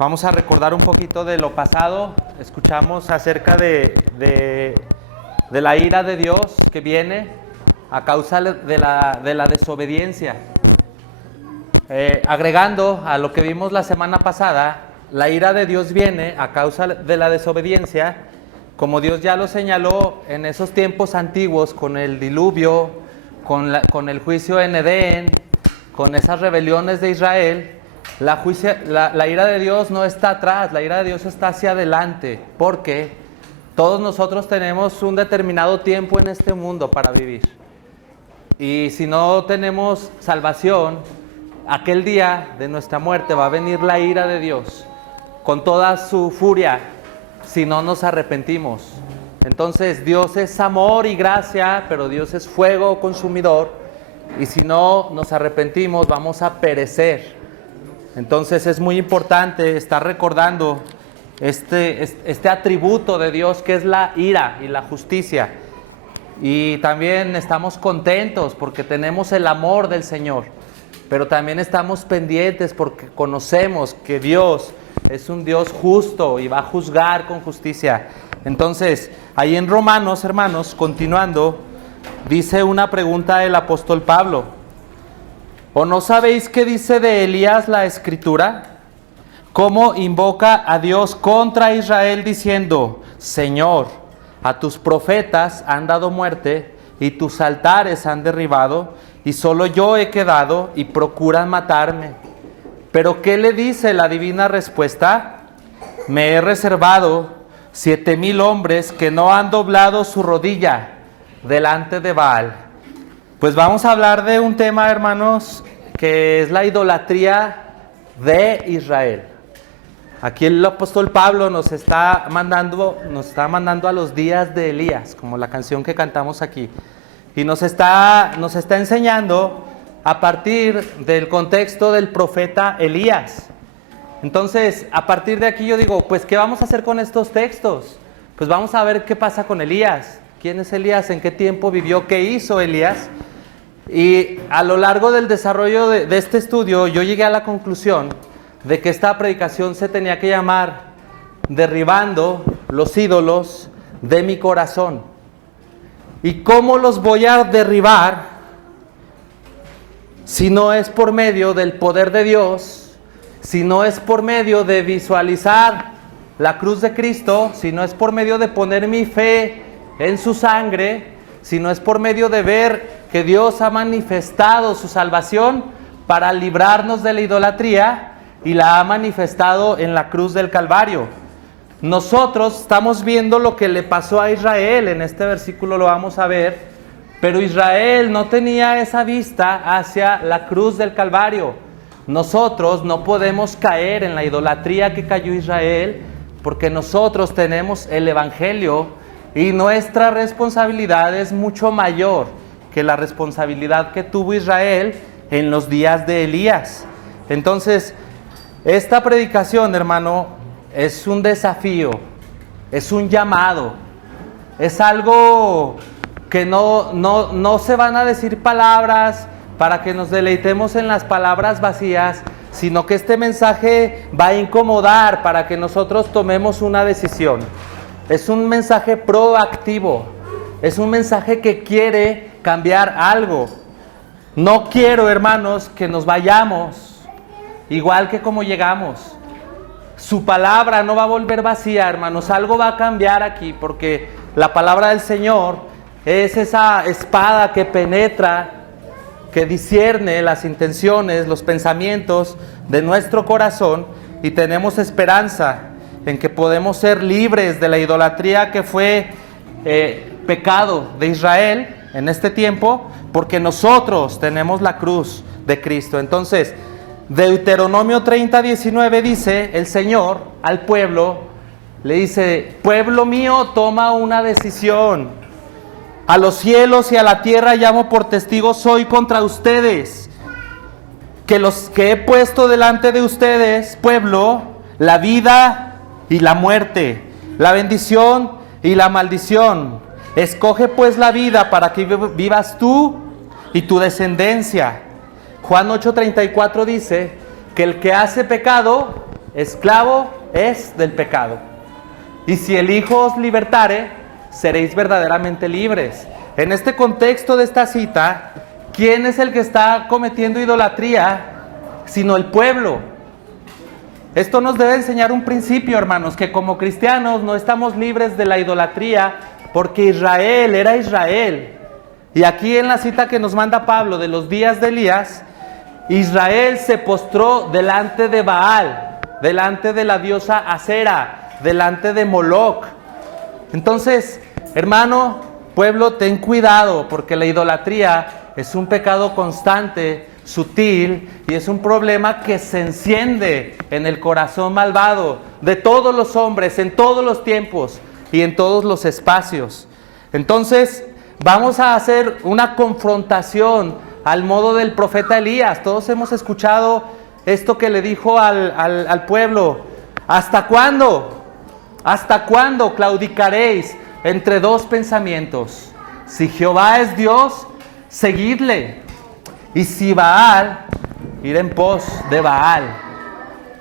Vamos a recordar un poquito de lo pasado. Escuchamos acerca de la ira de Dios que viene a causa de la desobediencia. Agregando a lo que vimos la semana pasada, la ira de Dios viene a causa de la desobediencia, como Dios ya lo señaló en esos tiempos antiguos, con el diluvio, con el juicio en Edén, con esas rebeliones de Israel. La ira de Dios no está atrás, la ira de Dios está hacia adelante, porque todos nosotros tenemos un determinado tiempo en este mundo para vivir. Y si no tenemos salvación, aquel día de nuestra muerte va a venir la ira de Dios con toda su furia si no nos arrepentimos. Entonces Dios es amor y gracia, pero Dios es fuego consumidor, y si no nos arrepentimos vamos a perecer. Entonces es muy importante estar recordando este atributo de Dios que es la ira y la justicia. Y también estamos contentos porque tenemos el amor del Señor, pero también estamos pendientes porque conocemos que Dios es un Dios justo y va a juzgar con justicia. Entonces, ahí en Romanos, hermanos, continuando, dice una pregunta el apóstol Pablo: ¿o no sabéis qué dice de Elías la Escritura? ¿Cómo invoca a Dios contra Israel diciendo: Señor, a tus profetas han dado muerte y tus altares han derribado, y solo yo he quedado y procuran matarme? ¿Pero qué le dice la divina respuesta? Me he reservado 7,000 hombres que no han doblado su rodilla delante de Baal. Pues vamos a hablar de un tema, hermanos, que es la idolatría de Israel. Aquí el apóstol Pablo nos está mandando a los días de Elías, como la canción que cantamos aquí. Y nos está enseñando a partir del contexto del profeta Elías. Entonces, a partir de aquí yo digo, pues, ¿qué vamos a hacer con estos textos? Pues vamos a ver qué pasa con Elías. ¿Quién es Elías? ¿En qué tiempo vivió? ¿Qué hizo Elías? Y a lo largo del desarrollo de este estudio, yo llegué a la conclusión de que esta predicación se tenía que llamar Derribando los ídolos de mi corazón. ¿Y cómo los voy a derribar si no es por medio del poder de Dios, si no es por medio de visualizar la cruz de Cristo, si no es por medio de poner mi fe en su sangre, si no es por medio de ver que Dios ha manifestado su salvación para librarnos de la idolatría y la ha manifestado en la cruz del Calvario? Nosotros estamos viendo lo que le pasó a Israel, en este versículo lo vamos a ver, pero Israel no tenía esa vista hacia la cruz del Calvario. Nosotros no podemos caer en la idolatría que cayó Israel, porque nosotros tenemos el Evangelio y nuestra responsabilidad es mucho mayor que la responsabilidad que tuvo Israel en los días de Elías. Entonces, esta predicación, hermano, es un desafío, es un llamado, es algo que no se van a decir palabras para que nos deleitemos en las palabras vacías, sino que este mensaje va a incomodar para que nosotros tomemos una decisión. Es un mensaje proactivo, es un mensaje que quiere cambiar algo. No quiero, hermanos, que nos vayamos igual que como llegamos. Su palabra no va a volver vacía, hermanos, algo va a cambiar aquí, porque la palabra del Señor es esa espada que penetra, que discierne las intenciones, los pensamientos de nuestro corazón, y tenemos esperanza en que podemos ser libres de la idolatría que fue pecado de Israel en este tiempo, porque nosotros tenemos la cruz de Cristo. Entonces, Deuteronomio 30:19 dice el Señor al pueblo, le dice: pueblo mío, toma una decisión. A los cielos y a la tierra llamo por testigos hoy contra ustedes, que los que he puesto delante de ustedes, pueblo, la vida y la muerte, la bendición y la maldición. Escoge pues la vida para que vivas tú y tu descendencia. Juan 8:34 dice que el que hace pecado esclavo es del pecado. Y si el Hijo os libertare, seréis verdaderamente libres. En este contexto de esta cita, ¿quién es el que está cometiendo idolatría? Sino el pueblo. Esto nos debe enseñar un principio, hermanos, que como cristianos no estamos libres de la idolatría, porque Israel era Israel. Y aquí en la cita que nos manda Pablo de los días de Elías, Israel se postró delante de Baal, delante de la diosa Acera, delante de Moloc. Entonces, hermano, pueblo, ten cuidado, porque la idolatría es un pecado constante, sutil, y es un problema que se enciende en el corazón malvado de todos los hombres, en todos los tiempos y en todos los espacios. Entonces, vamos a hacer una confrontación al modo del profeta Elías. Todos hemos escuchado esto que le dijo al pueblo: ¿hasta cuándo? ¿Hasta cuándo claudicaréis entre dos pensamientos? Si Jehová es Dios, seguidle. Y si Baal, ir en pos de Baal.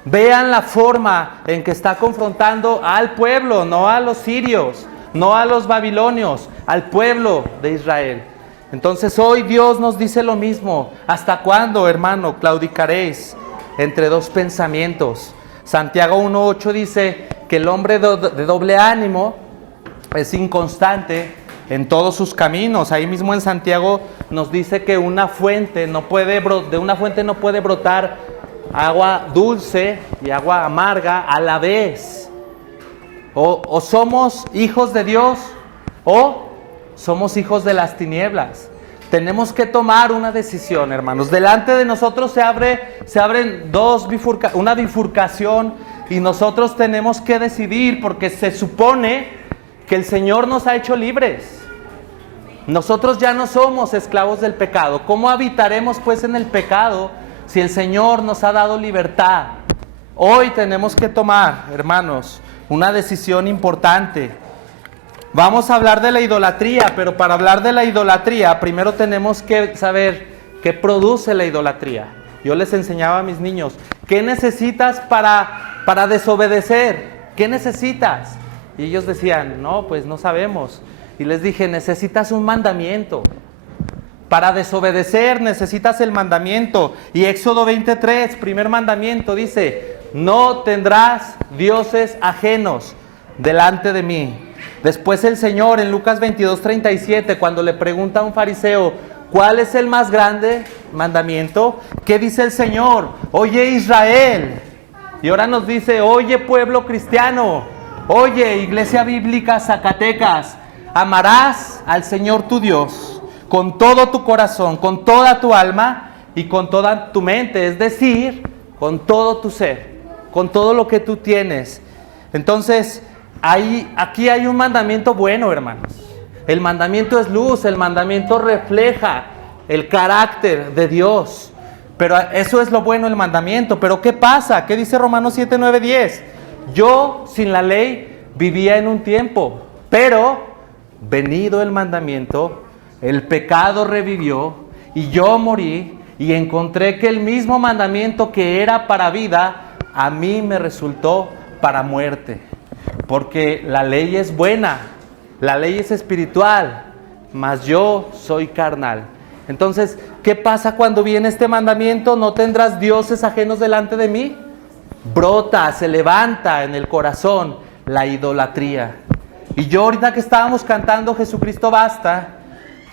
Vean la forma en que está confrontando al pueblo, no a los sirios, no a los babilonios, al pueblo de Israel. Entonces hoy Dios nos dice lo mismo. ¿Hasta cuándo, hermano, claudicaréis entre dos pensamientos? Santiago 1:8 dice que el hombre de doble ánimo es inconstante en todos sus caminos. Ahí mismo en Santiago nos dice que de una fuente no puede brotar agua dulce y agua amarga a la vez. O somos hijos de Dios o somos hijos de las tinieblas. Tenemos que tomar una decisión, hermanos. Delante de nosotros se abren una bifurcación, y nosotros tenemos que decidir, porque se supone que el Señor nos ha hecho libres. Nosotros ya no somos esclavos del pecado. ¿Cómo habitaremos pues en el pecado si el Señor nos ha dado libertad? Hoy tenemos que tomar, hermanos, una decisión importante. Vamos a hablar de la idolatría, pero para hablar de la idolatría, primero tenemos que saber qué produce la idolatría. Yo les enseñaba a mis niños, ¿qué necesitas para desobedecer? ¿Qué necesitas? Y ellos decían, no, pues no sabemos. Y les dije, necesitas un mandamiento. Para desobedecer necesitas el mandamiento. Y Éxodo 23, primer mandamiento, dice, no tendrás dioses ajenos delante de mí. Después el Señor en Lucas 22:37, cuando le pregunta a un fariseo, ¿cuál es el más grande mandamiento? ¿Qué dice el Señor? Oye, Israel. Y ahora nos dice, oye, pueblo cristiano, oye, iglesia bíblica Zacatecas, amarás al Señor tu Dios con todo tu corazón, con toda tu alma y con toda tu mente, es decir, con todo tu ser, con todo lo que tú tienes. Entonces, aquí hay un mandamiento bueno, hermanos. El mandamiento es luz, el mandamiento refleja el carácter de Dios. Pero eso es lo bueno del mandamiento. Pero ¿qué pasa? ¿Qué dice Romanos 7, 9, 10? Yo sin la ley vivía en un tiempo, pero venido el mandamiento, el pecado revivió y yo morí y encontré que el mismo mandamiento que era para vida, a mí me resultó para muerte. Porque la ley es buena, la ley es espiritual, mas yo soy carnal. Entonces, ¿qué pasa cuando viene este mandamiento? ¿No tendrás dioses ajenos delante de mí? Brota, se levanta en el corazón la idolatría. Y yo ahorita que estábamos cantando Jesucristo basta,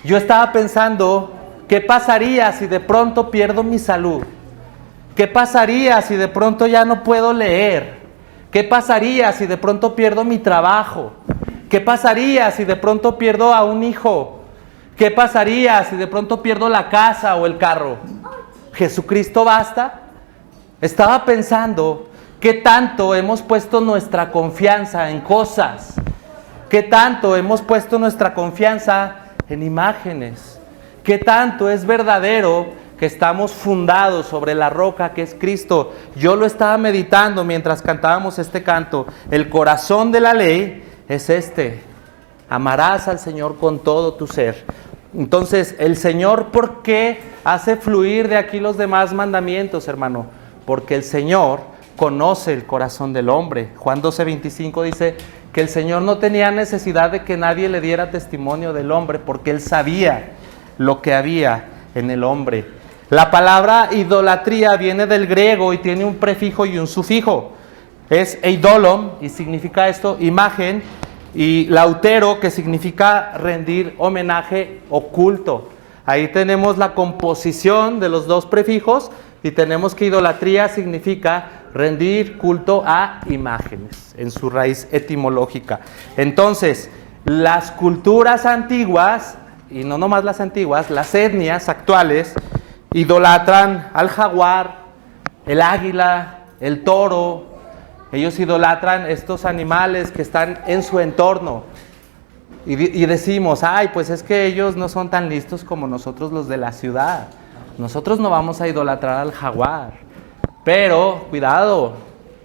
yo estaba pensando, ¿qué pasaría si de pronto pierdo mi salud? ¿Qué pasaría si de pronto ya no puedo leer? ¿Qué pasaría si de pronto pierdo mi trabajo? ¿Qué pasaría si de pronto pierdo a un hijo? ¿Qué pasaría si de pronto pierdo la casa o el carro? ¿Jesucristo basta? Estaba pensando, ¿qué tanto hemos puesto nuestra confianza en cosas? ¿Qué tanto hemos puesto nuestra confianza en imágenes? ¿Qué tanto es verdadero que estamos fundados sobre la roca que es Cristo? Yo lo estaba meditando mientras cantábamos este canto. El corazón de la ley es este: amarás al Señor con todo tu ser. Entonces, el Señor, ¿por qué hace fluir de aquí los demás mandamientos, hermano? Porque el Señor conoce el corazón del hombre. Juan 12:25 dice que el Señor no tenía necesidad de que nadie le diera testimonio del hombre, porque Él sabía lo que había en el hombre. La palabra idolatría viene del griego y tiene un prefijo y un sufijo. Es eidolon, y significa esto, imagen, y lautero, que significa rendir homenaje o culto. Ahí tenemos la composición de los dos prefijos, y tenemos que idolatría significa rendir culto a imágenes, en su raíz etimológica. Entonces, las culturas antiguas, y no nomás las antiguas, las etnias actuales, idolatran al jaguar, el águila, el toro. Ellos idolatran estos animales que están en su entorno. Y decimos, ay, pues es que ellos no son tan listos como nosotros los de la ciudad. Nosotros no vamos a idolatrar al jaguar. Pero, cuidado,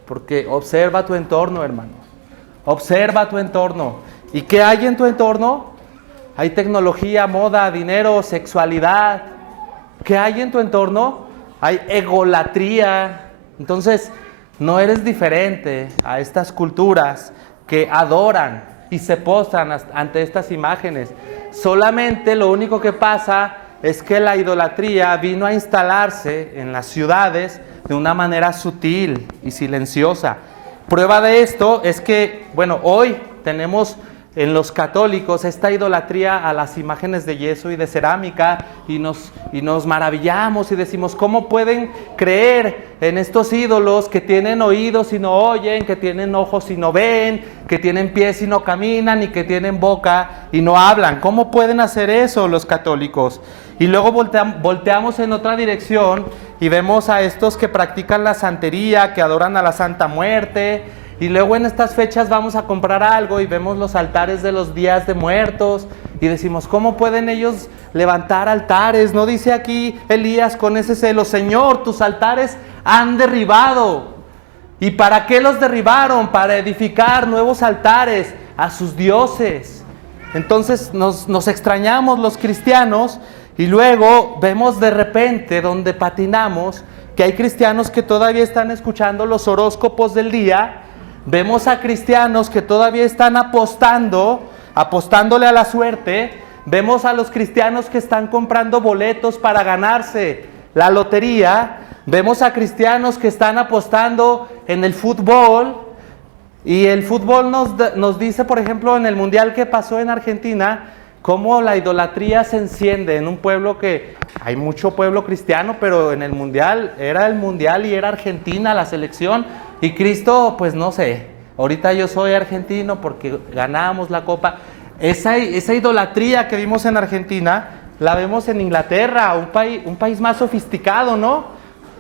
porque observa tu entorno, hermano. Observa tu entorno. ¿Y qué hay en tu entorno? Hay tecnología, moda, dinero, sexualidad. ¿Qué hay en tu entorno? Hay egolatría. Entonces, no eres diferente a estas culturas que adoran y se postran ante estas imágenes. Solamente lo único que pasa es que la idolatría vino a instalarse en las ciudades de una manera sutil y silenciosa. Prueba de esto es que, hoy tenemos en los católicos esta idolatría a las imágenes de yeso y de cerámica, y nos maravillamos y decimos, ¿cómo pueden creer en estos ídolos que tienen oídos y no oyen, que tienen ojos y no ven, que tienen pies y no caminan, y que tienen boca y no hablan? ¿Cómo pueden hacer eso los católicos? Y luego volteamos en otra dirección y vemos a estos que practican la santería, que adoran a la Santa Muerte. Y luego en estas fechas vamos a comprar algo y vemos los altares de los días de muertos y decimos, ¿cómo pueden ellos levantar altares? ¿No dice aquí Elías con ese celo, Señor, tus altares han derribado? ¿Y para qué los derribaron? Para edificar nuevos altares a sus dioses. Entonces nos extrañamos los cristianos, y luego vemos de repente donde patinamos que hay cristianos que todavía están escuchando los horóscopos del día. Vemos a cristianos que todavía están apostándole a la suerte. Vemos a los cristianos que están comprando boletos para ganarse la lotería. Vemos a cristianos que están apostando en el fútbol. Y el fútbol nos dice, por ejemplo, en el mundial que pasó en Argentina, cómo la idolatría se enciende en un pueblo que hay mucho pueblo cristiano, pero en el mundial era el mundial y era Argentina la selección. Y Cristo, pues no sé, ahorita yo soy argentino porque ganamos la copa. Esa idolatría que vimos en Argentina, la vemos en Inglaterra, un país más sofisticado, ¿no?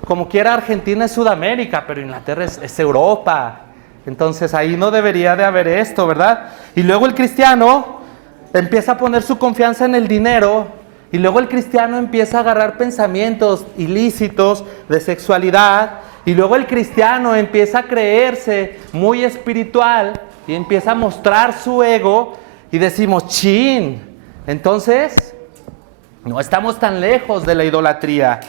Como quiera, Argentina es Sudamérica, pero Inglaterra es Europa. Entonces ahí no debería de haber esto, ¿verdad? Y luego el cristiano empieza a poner su confianza en el dinero, y luego el cristiano empieza a agarrar pensamientos ilícitos de sexualidad. Y luego el cristiano empieza a creerse muy espiritual y empieza a mostrar su ego, y decimos, chin, entonces no estamos tan lejos de la idolatría.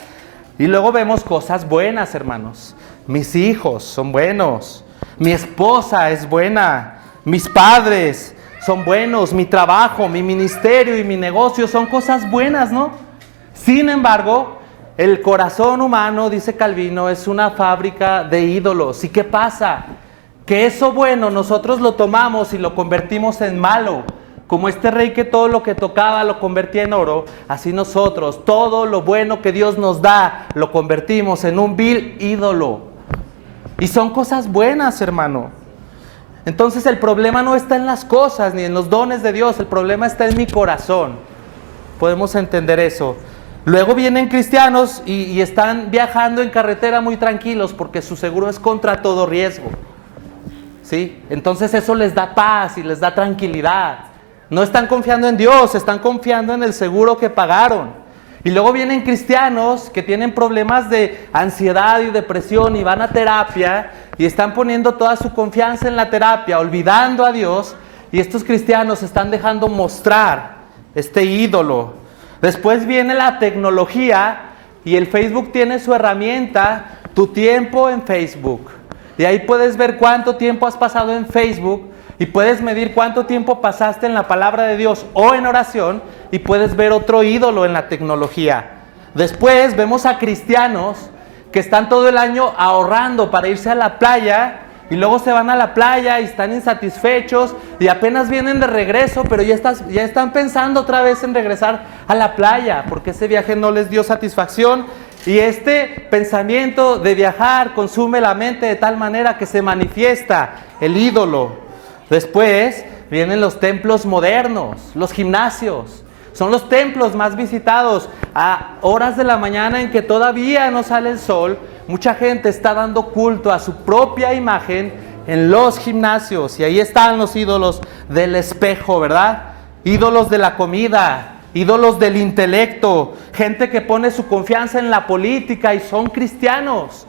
Y luego vemos cosas buenas, hermanos. Mis hijos son buenos, mi esposa es buena, mis padres son buenos, mi trabajo, mi ministerio y mi negocio son cosas buenas, ¿no? Sin embargo, el corazón humano, dice Calvino, es una fábrica de ídolos. ¿Y qué pasa? Que eso bueno nosotros lo tomamos y lo convertimos en malo. Como este rey que todo lo que tocaba lo convertía en oro, así nosotros todo lo bueno que Dios nos da lo convertimos en un vil ídolo. Y son cosas buenas, hermano. Entonces el problema no está en las cosas ni en los dones de Dios, el problema está en mi corazón. Podemos entender eso. Luego vienen cristianos y están viajando en carretera muy tranquilos porque su seguro es contra todo riesgo, ¿sí? Entonces eso les da paz y les da tranquilidad. No están confiando en Dios, están confiando en el seguro que pagaron. Y luego vienen cristianos que tienen problemas de ansiedad y depresión y van a terapia y están poniendo toda su confianza en la terapia, olvidando a Dios, y estos cristianos están dejando mostrar este ídolo. Después viene la tecnología y el Facebook tiene su herramienta, tu tiempo en Facebook. y ahí puedes ver cuánto tiempo has pasado en Facebook y puedes medir cuánto tiempo pasaste en la palabra de Dios o en oración y puedes ver otro ídolo en la tecnología. Después vemos a cristianos que están todo el año ahorrando para irse a la playa y luego se van a la playa y están insatisfechos y apenas vienen de regreso, pero ya están pensando otra vez en regresar a la playa porque ese viaje no les dio satisfacción. Y este pensamiento de viajar consume la mente de tal manera que se manifiesta el ídolo. Después vienen los templos modernos, los gimnasios. Son los templos más visitados a horas de la mañana en que todavía no sale el sol. Mucha gente está dando culto a su propia imagen en los gimnasios. Y ahí están los ídolos del espejo, ¿verdad? Ídolos de la comida, ídolos del intelecto. Gente que pone su confianza en la política y son cristianos.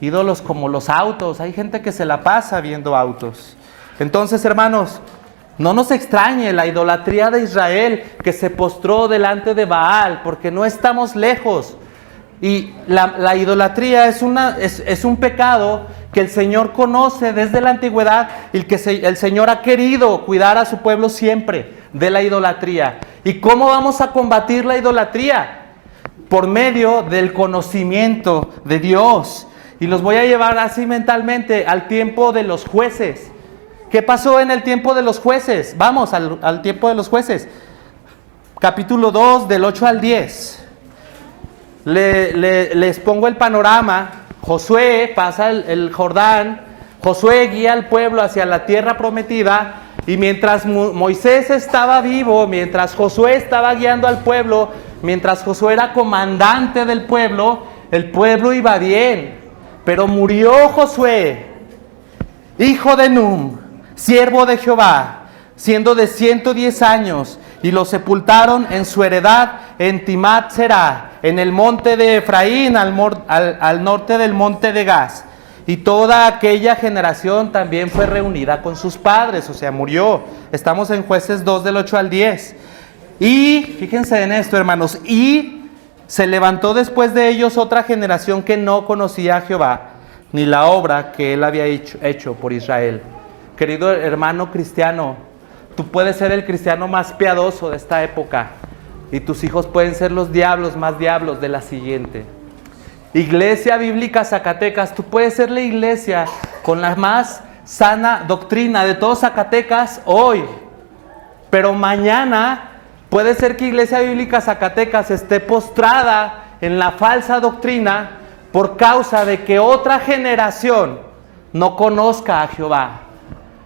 Ídolos como los autos. Hay gente que se la pasa viendo autos. Entonces, hermanos, no nos extrañe la idolatría de Israel que se postró delante de Baal, porque no estamos lejos. Y la idolatría es un pecado que el Señor conoce desde la antigüedad y que el Señor ha querido cuidar a su pueblo siempre de la idolatría. ¿Y cómo vamos a combatir la idolatría? Por medio del conocimiento de Dios. Y los voy a llevar así mentalmente al tiempo de los jueces. ¿Qué pasó en el tiempo de los jueces? Vamos al tiempo de los jueces. Capítulo 2, del 8 al 10. Les pongo el panorama. Josué pasa el Jordán. Josué guía al pueblo hacia la tierra prometida. Y mientras Moisés estaba vivo, mientras Josué estaba guiando al pueblo, mientras Josué era comandante del pueblo, el pueblo iba bien. Pero murió Josué, hijo de Num, siervo de Jehová, siendo de 110 años, y lo sepultaron en su heredad en Timat Será, en el monte de Efraín, al norte del monte de Gaz. Y toda aquella generación también fue reunida con sus padres, o sea, murió. Estamos en Jueces 2, del 8 al 10. Y, fíjense en esto, hermanos, y se levantó después de ellos otra generación que no conocía a Jehová, ni la obra que él había hecho por Israel. Querido hermano cristiano, tú puedes ser el cristiano más piadoso de esta época y tus hijos pueden ser los diablos más diablos de la siguiente. Iglesia Bíblica Zacatecas, tú puedes ser la iglesia con la más sana doctrina de todos Zacatecas hoy, pero mañana puede ser que Iglesia Bíblica Zacatecas esté postrada en la falsa doctrina por causa de que otra generación no conozca a Jehová.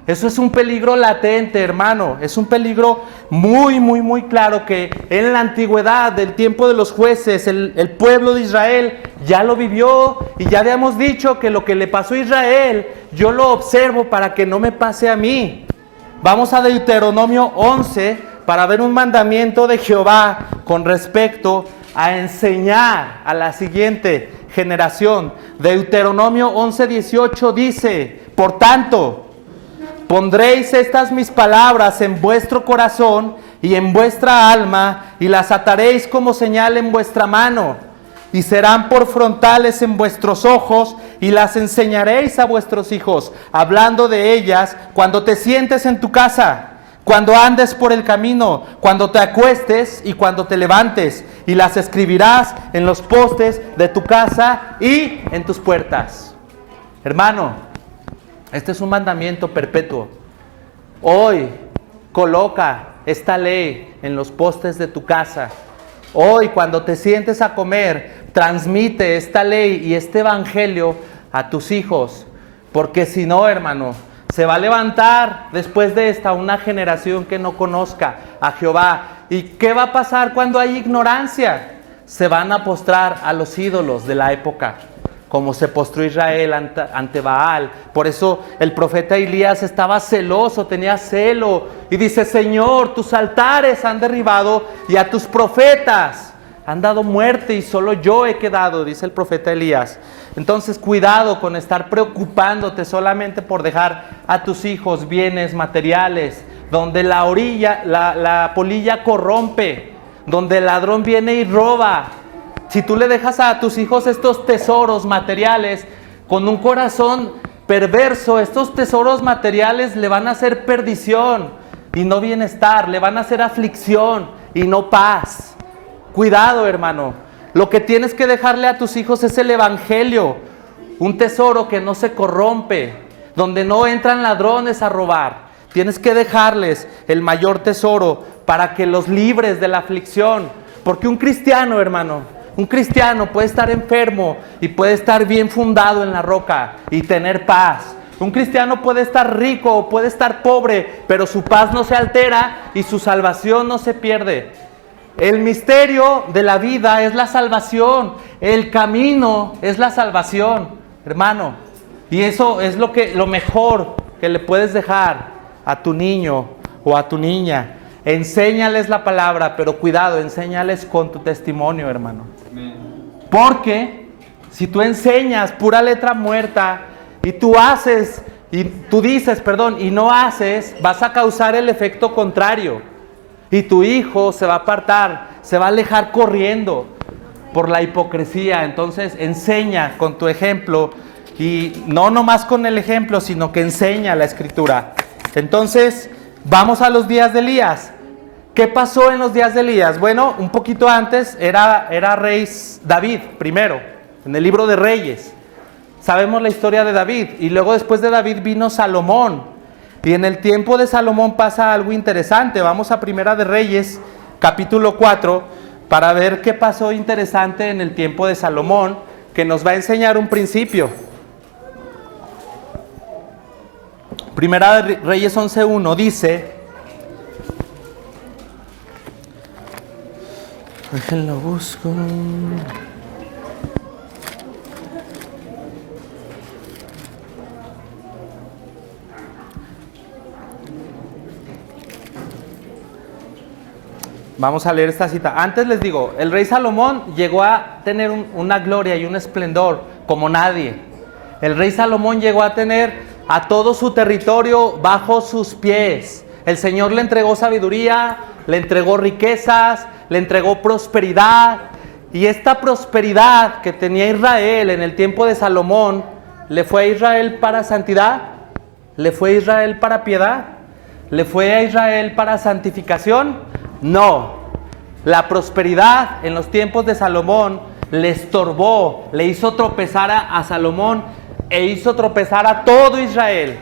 Eso es un peligro latente, hermano. Es un peligro muy, muy, muy claro que en la antigüedad, del tiempo de los jueces, el pueblo de Israel ya lo vivió. Y ya habíamos dicho que lo que le pasó a Israel, yo lo observo para que no me pase a mí. Vamos a Deuteronomio 11 para ver un mandamiento de Jehová con respecto a enseñar a la siguiente generación. Deuteronomio 11:18 dice: por tanto, pondréis estas mis palabras en vuestro corazón y en vuestra alma, y las ataréis como señal en vuestra mano, y serán por frontales en vuestros ojos, y las enseñaréis a vuestros hijos, hablando de ellas cuando te sientes en tu casa, cuando andes por el camino, cuando te acuestes y cuando te levantes, y las escribirás en los postes de tu casa y en tus puertas. Hermano, este es un mandamiento perpetuo. Hoy coloca esta ley en los postes de tu casa. Hoy, cuando te sientes a comer, transmite esta ley y este evangelio a tus hijos. Porque si no, hermano, se va a levantar después de esta una generación que no conozca a Jehová. ¿Y qué va a pasar cuando hay ignorancia? Se van a postrar a los ídolos de la época, como se postró Israel ante Baal. Por eso el profeta Elías estaba celoso, tenía celo, y dice: Señor, tus altares han derribado y a tus profetas han dado muerte y solo yo he quedado, dice el profeta Elías. Entonces, cuidado con estar preocupándote solamente por dejar a tus hijos bienes materiales, donde la polilla corrompe, donde el ladrón viene y roba. Si tú le dejas a tus hijos estos tesoros materiales, con un corazón perverso, estos tesoros materiales le van a hacer perdición y no bienestar, le van a hacer aflicción y no paz. Cuidado, hermano. Lo que tienes que dejarle a tus hijos es el evangelio, un tesoro que no se corrompe, donde no entran ladrones a robar. Tienes que dejarles el mayor tesoro para que los libres de la aflicción. Porque un cristiano, hermano, un cristiano puede estar enfermo y puede estar bien fundado en la roca y tener paz. Un cristiano puede estar rico o puede estar pobre, pero su paz no se altera y su salvación no se pierde. El misterio de la vida es la salvación. El camino es la salvación, hermano. Y eso es lo mejor que le puedes dejar a tu niño o a tu niña. Enséñales la palabra, pero cuidado, enséñales con tu testimonio, hermano. Porque si tú enseñas pura letra muerta y tú dices, y no haces, vas a causar el efecto contrario. Y tu hijo se va a apartar, se va a alejar corriendo por la hipocresía. Entonces enseña con tu ejemplo, y no nomás con el ejemplo, sino que enseña la Escritura. Entonces, vamos a los días de Elías. ¿Qué pasó en los días de Elías? Bueno, un poquito antes era rey David, primero, en el libro de Reyes. Sabemos la historia de David. Y luego después de David vino Salomón. Y en el tiempo de Salomón pasa algo interesante. Vamos a Primera de Reyes, capítulo 4, para ver qué pasó interesante en el tiempo de Salomón, que nos va a enseñar un principio. Primera de Reyes 11:1 dice, déjenlo busco. Vamos a leer esta cita. Antes les digo, el rey Salomón llegó a tener una gloria y un esplendor como nadie. El rey Salomón llegó a tener a todo su territorio bajo sus pies. El Señor le entregó sabiduría, le entregó riquezas, le entregó prosperidad. Y esta prosperidad que tenía Israel en el tiempo de Salomón, ¿le fue a Israel para santidad? ¿Le fue a Israel para piedad? ¿Le fue a Israel para santificación? No. La prosperidad en los tiempos de Salomón le estorbó, le hizo tropezar a Salomón e hizo tropezar a todo Israel.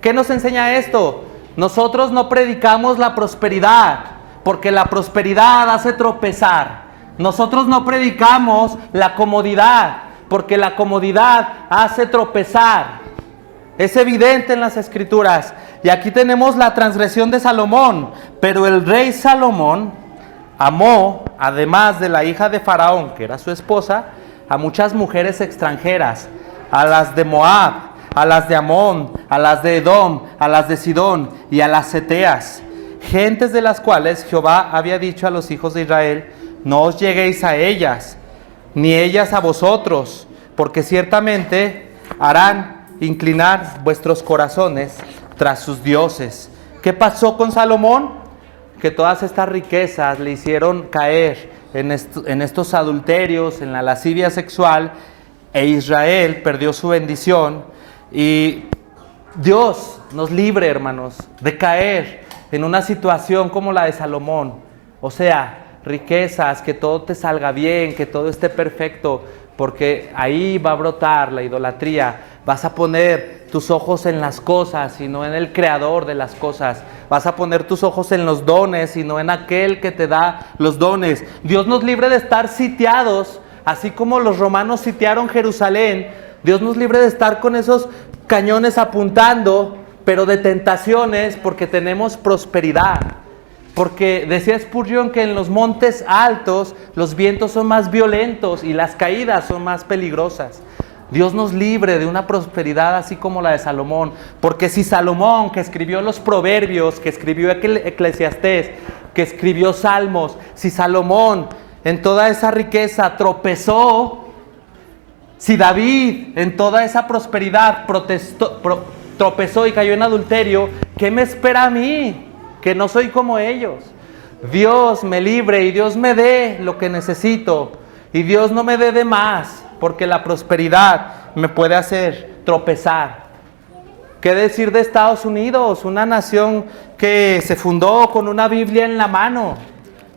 ¿Qué nos enseña esto? Nosotros no predicamos la prosperidad, porque la prosperidad hace tropezar. Nosotros no predicamos la comodidad, porque la comodidad hace tropezar. Es evidente en las Escrituras. Y aquí tenemos la transgresión de Salomón. Pero el rey Salomón amó, además de la hija de Faraón, que era su esposa, a muchas mujeres extranjeras, a las de Moab, a las de Amón, a las de Edom, a las de Sidón y a las Ceteas, gentes de las cuales Jehová había dicho a los hijos de Israel, no os lleguéis a ellas, ni ellas a vosotros, porque ciertamente harán inclinar vuestros corazones tras sus dioses. ¿Qué pasó con Salomón? Que todas estas riquezas le hicieron caer en estos adulterios, en la lascivia sexual, e Israel perdió su bendición. Y Dios nos libre, hermanos, de caer en una situación como la de Salomón. O sea, riquezas, que todo te salga bien, que todo esté perfecto, porque ahí va a brotar la idolatría. Vas a poner tus ojos en las cosas y no en el creador de las cosas. Vas a poner tus ojos en los dones y no en aquel que te da los dones. Dios nos libre de estar sitiados, así como los romanos sitiaron Jerusalén. Dios nos libre de estar con esos cañones apuntando, pero de tentaciones, porque tenemos prosperidad. Porque decía Spurgeon que en los montes altos los vientos son más violentos y las caídas son más peligrosas. Dios nos libre de una prosperidad así como la de Salomón. Porque si Salomón, que escribió los Proverbios, que escribió Eclesiastés, que escribió Salmos, si Salomón en toda esa riqueza tropezó, si David en toda esa prosperidad tropezó y cayó en adulterio, ¿qué me espera a mí? Que no soy como ellos. Dios me libre y Dios me dé lo que necesito y Dios no me dé de más, porque la prosperidad me puede hacer tropezar. ¿Qué decir de Estados Unidos? Una nación que se fundó con una Biblia en la mano.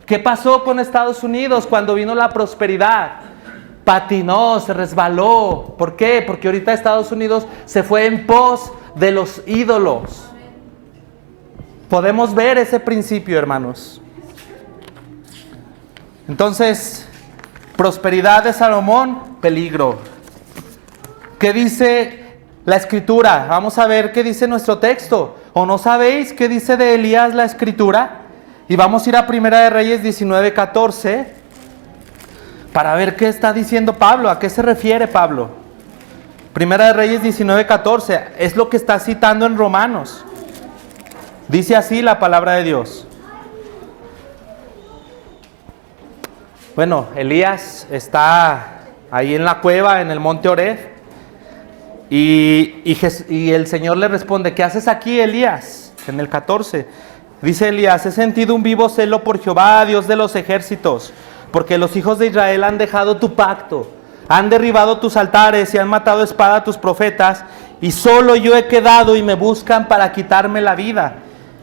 ¿Qué pasó con Estados Unidos cuando vino la prosperidad? Patinó, se resbaló. ¿Por qué? Porque ahorita Estados Unidos se fue en pos de los ídolos. Podemos ver ese principio, hermanos. Entonces, prosperidad de Salomón, peligro. ¿Qué dice la Escritura? Vamos a ver qué dice nuestro texto. ¿O no sabéis qué dice de Elías la Escritura? Y vamos a ir a Primera de Reyes 19:14 para ver qué está diciendo Pablo, a qué se refiere Pablo. Primera de Reyes 19:14 es lo que está citando en Romanos. Dice así la palabra de Dios. Bueno, Elías está ahí en la cueva, en el monte Oreb, y el Señor le responde, ¿qué haces aquí, Elías? En el 14, dice Elías, he sentido un vivo celo por Jehová, Dios de los ejércitos, porque los hijos de Israel han dejado tu pacto, han derribado tus altares y han matado a espada a tus profetas, y solo yo he quedado y me buscan para quitarme la vida.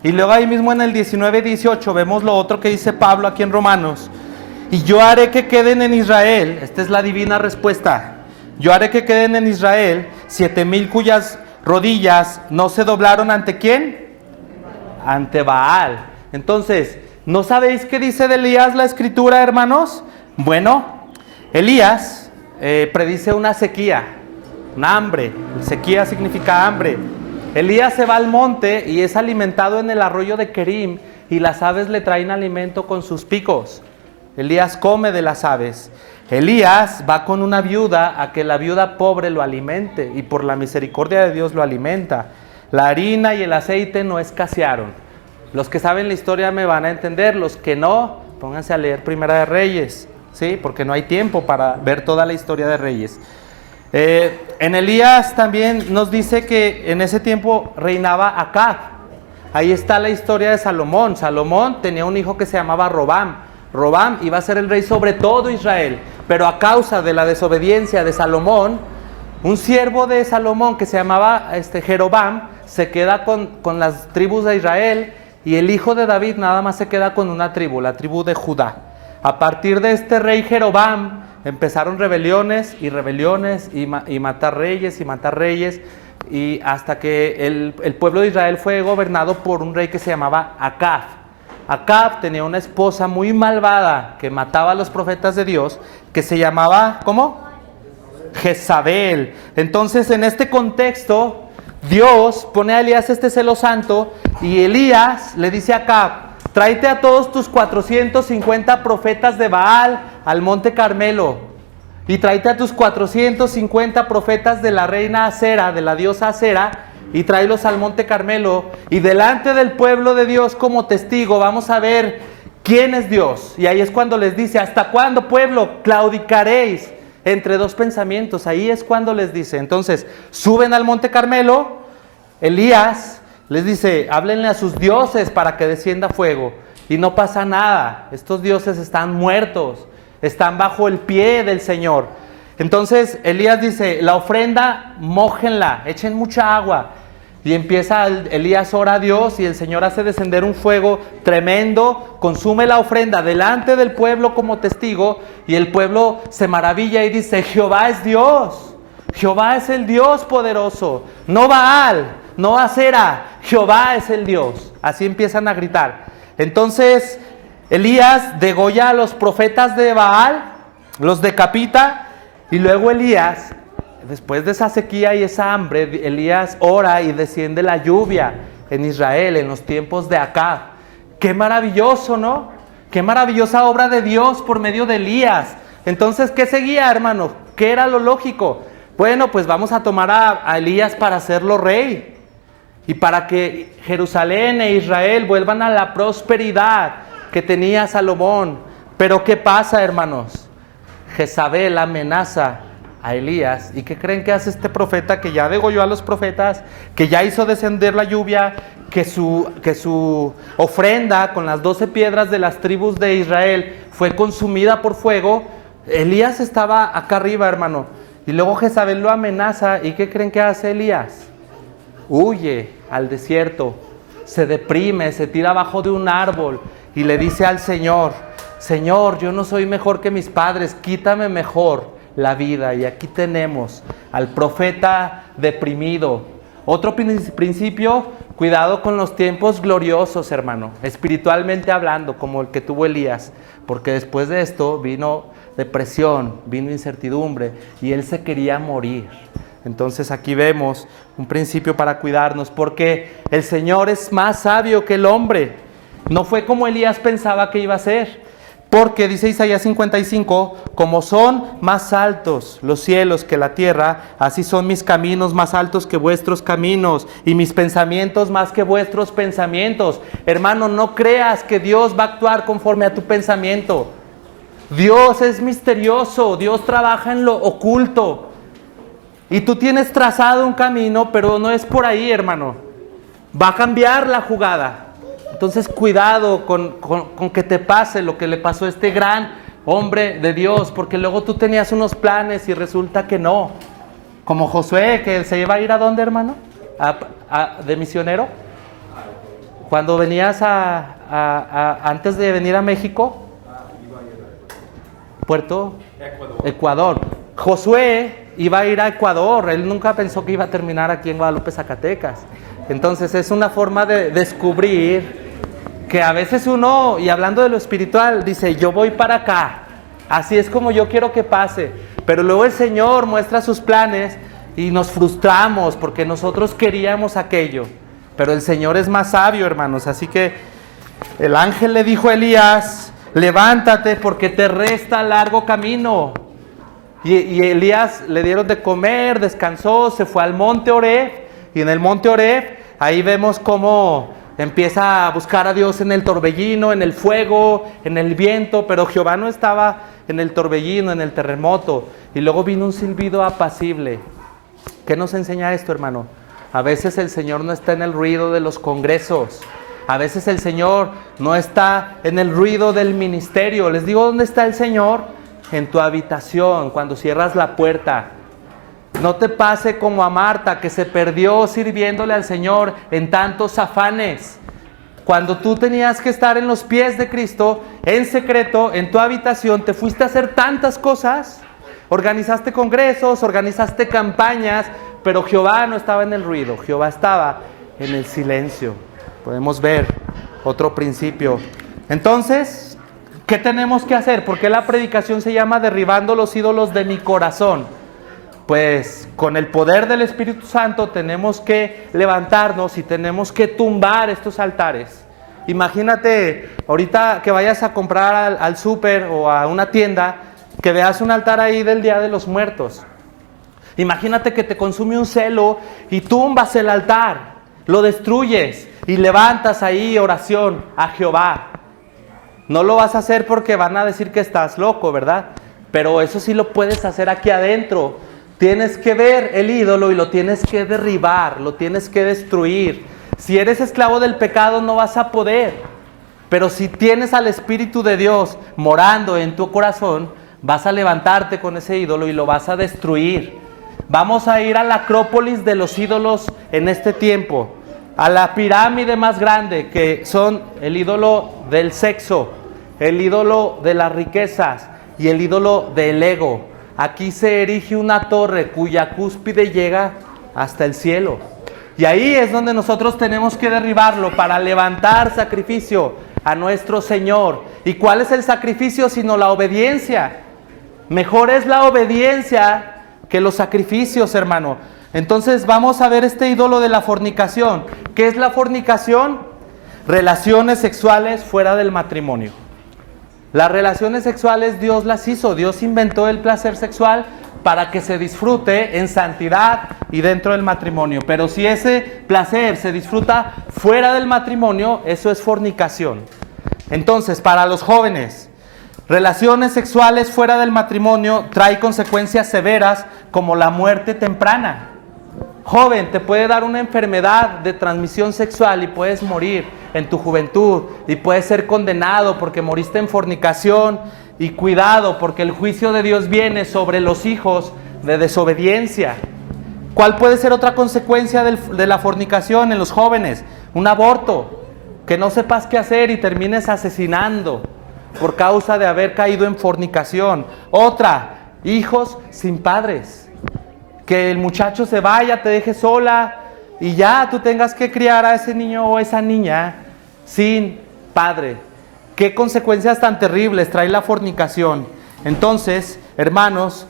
Y luego ahí mismo en el 19:18 vemos lo otro que dice Pablo aquí en Romanos. Y yo haré que queden en Israel, esta es la divina respuesta, yo haré que queden en Israel 7,000 cuyas rodillas no se doblaron ¿ante quién? Ante Baal. Entonces, ¿no sabéis qué dice de Elías la Escritura, hermanos? Bueno, Elías predice una sequía, una hambre. Sequía significa hambre. Elías se va al monte y es alimentado en el arroyo de Kerim y las aves le traen alimento con sus picos. Elías come de las aves. Elías va con una viuda a que la viuda pobre lo alimente y por la misericordia de Dios lo alimenta. La harina y el aceite no escasearon. Los que saben la historia me van a entender, los que no, pónganse a leer Primera de Reyes, ¿sí? Porque no hay tiempo para ver toda la historia de Reyes. En Elías también nos dice que en ese tiempo reinaba Acab. Ahí está la historia de Salomón. Salomón tenía un hijo que se llamaba Robam. Robam iba a ser el rey sobre todo Israel, pero a causa de la desobediencia de Salomón, un siervo de Salomón que se llamaba Jeroboam se queda con las tribus de Israel y el hijo de David nada más se queda con una tribu, la tribu de Judá. A partir de este rey Jeroboam empezaron rebeliones y matar reyes y hasta que el pueblo de Israel fue gobernado por un rey que se llamaba Acab. Acab tenía una esposa muy malvada que mataba a los profetas de Dios, que se llamaba, ¿cómo? Jezabel. Entonces, en este contexto, Dios pone a Elías este celo santo y Elías le dice a Acab, tráete a todos tus 450 profetas de Baal al monte Carmelo y tráete a tus 450 profetas de la reina Acera, de la diosa Acera, y tráelos al monte Carmelo y delante del pueblo de Dios como testigo vamos a ver quién es Dios. Y ahí es cuando les dice, ¿hasta cuándo, pueblo, claudicaréis entre dos pensamientos? Ahí es cuando les dice. Entonces suben al monte Carmelo, Elías les dice, háblenle a sus dioses para que descienda fuego, y no pasa nada. Estos dioses están muertos, están bajo el pie del Señor. Entonces Elías dice, la ofrenda mójenla, echen mucha agua. Y empieza Elías ora a Dios y el Señor hace descender un fuego tremendo, consume la ofrenda delante del pueblo como testigo y el pueblo se maravilla y dice, Jehová es Dios, Jehová es el Dios poderoso, no Baal, no Acera, Jehová es el Dios. Así empiezan a gritar. Entonces Elías degolla a los profetas de Baal, los decapita. Y luego Elías, después de esa sequía y esa hambre, Elías ora y desciende la lluvia en Israel en los tiempos de Acab. ¡Qué maravilloso!, ¿no? ¡Qué maravillosa obra de Dios por medio de Elías! Entonces, ¿qué seguía, hermano? ¿Qué era lo lógico? Bueno, pues vamos a tomar a Elías para hacerlo rey y para que Jerusalén e Israel vuelvan a la prosperidad que tenía Salomón. Pero ¿qué pasa, hermanos? Jezabel amenaza a Elías. ¿Y qué creen que hace este profeta que ya degolló a los profetas, que ya hizo descender la lluvia, que su ofrenda con las 12 piedras de las tribus de Israel fue consumida por fuego? Elías estaba acá arriba, hermano, Y luego Jezabel lo amenaza. ¿Y qué creen que hace Elías? Huye al desierto, se deprime, se tira abajo de un árbol y le dice al Señor: Señor, yo no soy mejor que mis padres, quítame mejor la vida. Y aquí tenemos al profeta deprimido. Otro principio: cuidado con los tiempos gloriosos, hermano, espiritualmente hablando, como el que tuvo Elías, porque después de esto vino depresión, vino incertidumbre y él se quería morir. Entonces aquí vemos un principio para cuidarnos, porque el Señor es más sabio que el hombre. No fue como Elías pensaba que iba a ser, porque dice Isaías 55, como son más altos los cielos que la tierra, así son mis caminos más altos que vuestros caminos, y mis pensamientos más que vuestros pensamientos. Hermano, no creas que Dios va a actuar conforme a tu pensamiento. Dios es misterioso, Dios trabaja en lo oculto. Y tú tienes trazado un camino, pero no es por ahí, hermano. Va a cambiar la jugada. Entonces cuidado con que te pase lo que le pasó a este gran hombre de Dios, porque luego tú tenías unos planes y resulta que no. Como Josué, que se iba a ir ¿a dónde, hermano? ¿De misionero? Cuando venías antes de venir a México, Puerto Ecuador. Josué iba a ir a Ecuador, él nunca pensó que iba a terminar aquí en Guadalupe, Zacatecas. Entonces es una forma de descubrir que a veces uno, y hablando de lo espiritual, dice: yo voy para acá, así es como yo quiero que pase, pero luego el Señor muestra sus planes y nos frustramos porque nosotros queríamos aquello, pero el Señor es más sabio, hermanos. Así que el ángel le dijo a Elías: levántate porque te resta largo camino. Y Elías le dieron de comer, descansó, se fue al monte Oreb, y en el monte Oreb ahí vemos cómo empieza a buscar a Dios en el torbellino, en el fuego, en el viento, pero Jehová no estaba en el torbellino, en el terremoto, y luego vino un silbido apacible. ¿Qué nos enseña esto, hermano? A veces el Señor no está en el ruido de los congresos, a veces el Señor no está en el ruido del ministerio. Les digo, ¿dónde está el Señor? En tu habitación, cuando cierras la puerta. No te pase como a Marta, que se perdió sirviéndole al Señor en tantos afanes. Cuando tú tenías que estar en los pies de Cristo, en secreto, en tu habitación, te fuiste a hacer tantas cosas. Organizaste congresos, organizaste campañas, pero Jehová no estaba en el ruido, Jehová estaba en el silencio. Podemos ver otro principio. Entonces, ¿qué tenemos que hacer? ¿Por qué la predicación se llama derribando los ídolos de mi corazón? Pues con el poder del Espíritu Santo tenemos que levantarnos y tenemos que tumbar estos altares. Imagínate ahorita que vayas a comprar al súper o a una tienda, que veas un altar ahí del Día de los Muertos. Imagínate que te consume un celo y tumbas el altar, lo destruyes y levantas ahí oración a Jehová. No lo vas a hacer porque van a decir que estás loco, ¿verdad? Pero eso sí lo puedes hacer aquí adentro. Tienes que ver el ídolo y lo tienes que derribar, lo tienes que destruir. Si eres esclavo del pecado no vas a poder. Pero si tienes al Espíritu de Dios morando en tu corazón, vas a levantarte con ese ídolo y lo vas a destruir. Vamos a ir a la acrópolis de los ídolos en este tiempo, a la pirámide más grande, que son el ídolo del sexo, el ídolo de las riquezas y el ídolo del ego. Aquí se erige una torre cuya cúspide llega hasta el cielo. Y ahí es donde nosotros tenemos que derribarlo para levantar sacrificio a nuestro Señor. ¿Y cuál es el sacrificio sino la obediencia? Mejor es la obediencia que los sacrificios, hermano. Entonces vamos a ver este ídolo de la fornicación. ¿Qué es la fornicación? Relaciones sexuales fuera del matrimonio. Las relaciones sexuales Dios las hizo, Dios inventó el placer sexual para que se disfrute en santidad y dentro del matrimonio. Pero si ese placer se disfruta fuera del matrimonio, eso es fornicación. Entonces, para los jóvenes, relaciones sexuales fuera del matrimonio trae consecuencias severas como la muerte temprana. Joven, te puede dar una enfermedad de transmisión sexual y puedes morir en tu juventud y puedes ser condenado porque moriste en fornicación. Y cuidado, porque el juicio de Dios viene sobre los hijos de desobediencia. ¿Cuál puede ser otra consecuencia de la fornicación en los jóvenes? Un aborto, que no sepas qué hacer y termines asesinando por causa de haber caído en fornicación. Otra, hijos sin padres, que el muchacho se vaya, te deje sola y ya tú tengas que criar a ese niño o esa niña sin padre. ¿Qué consecuencias tan terribles trae la fornicación? Entonces, hermanos,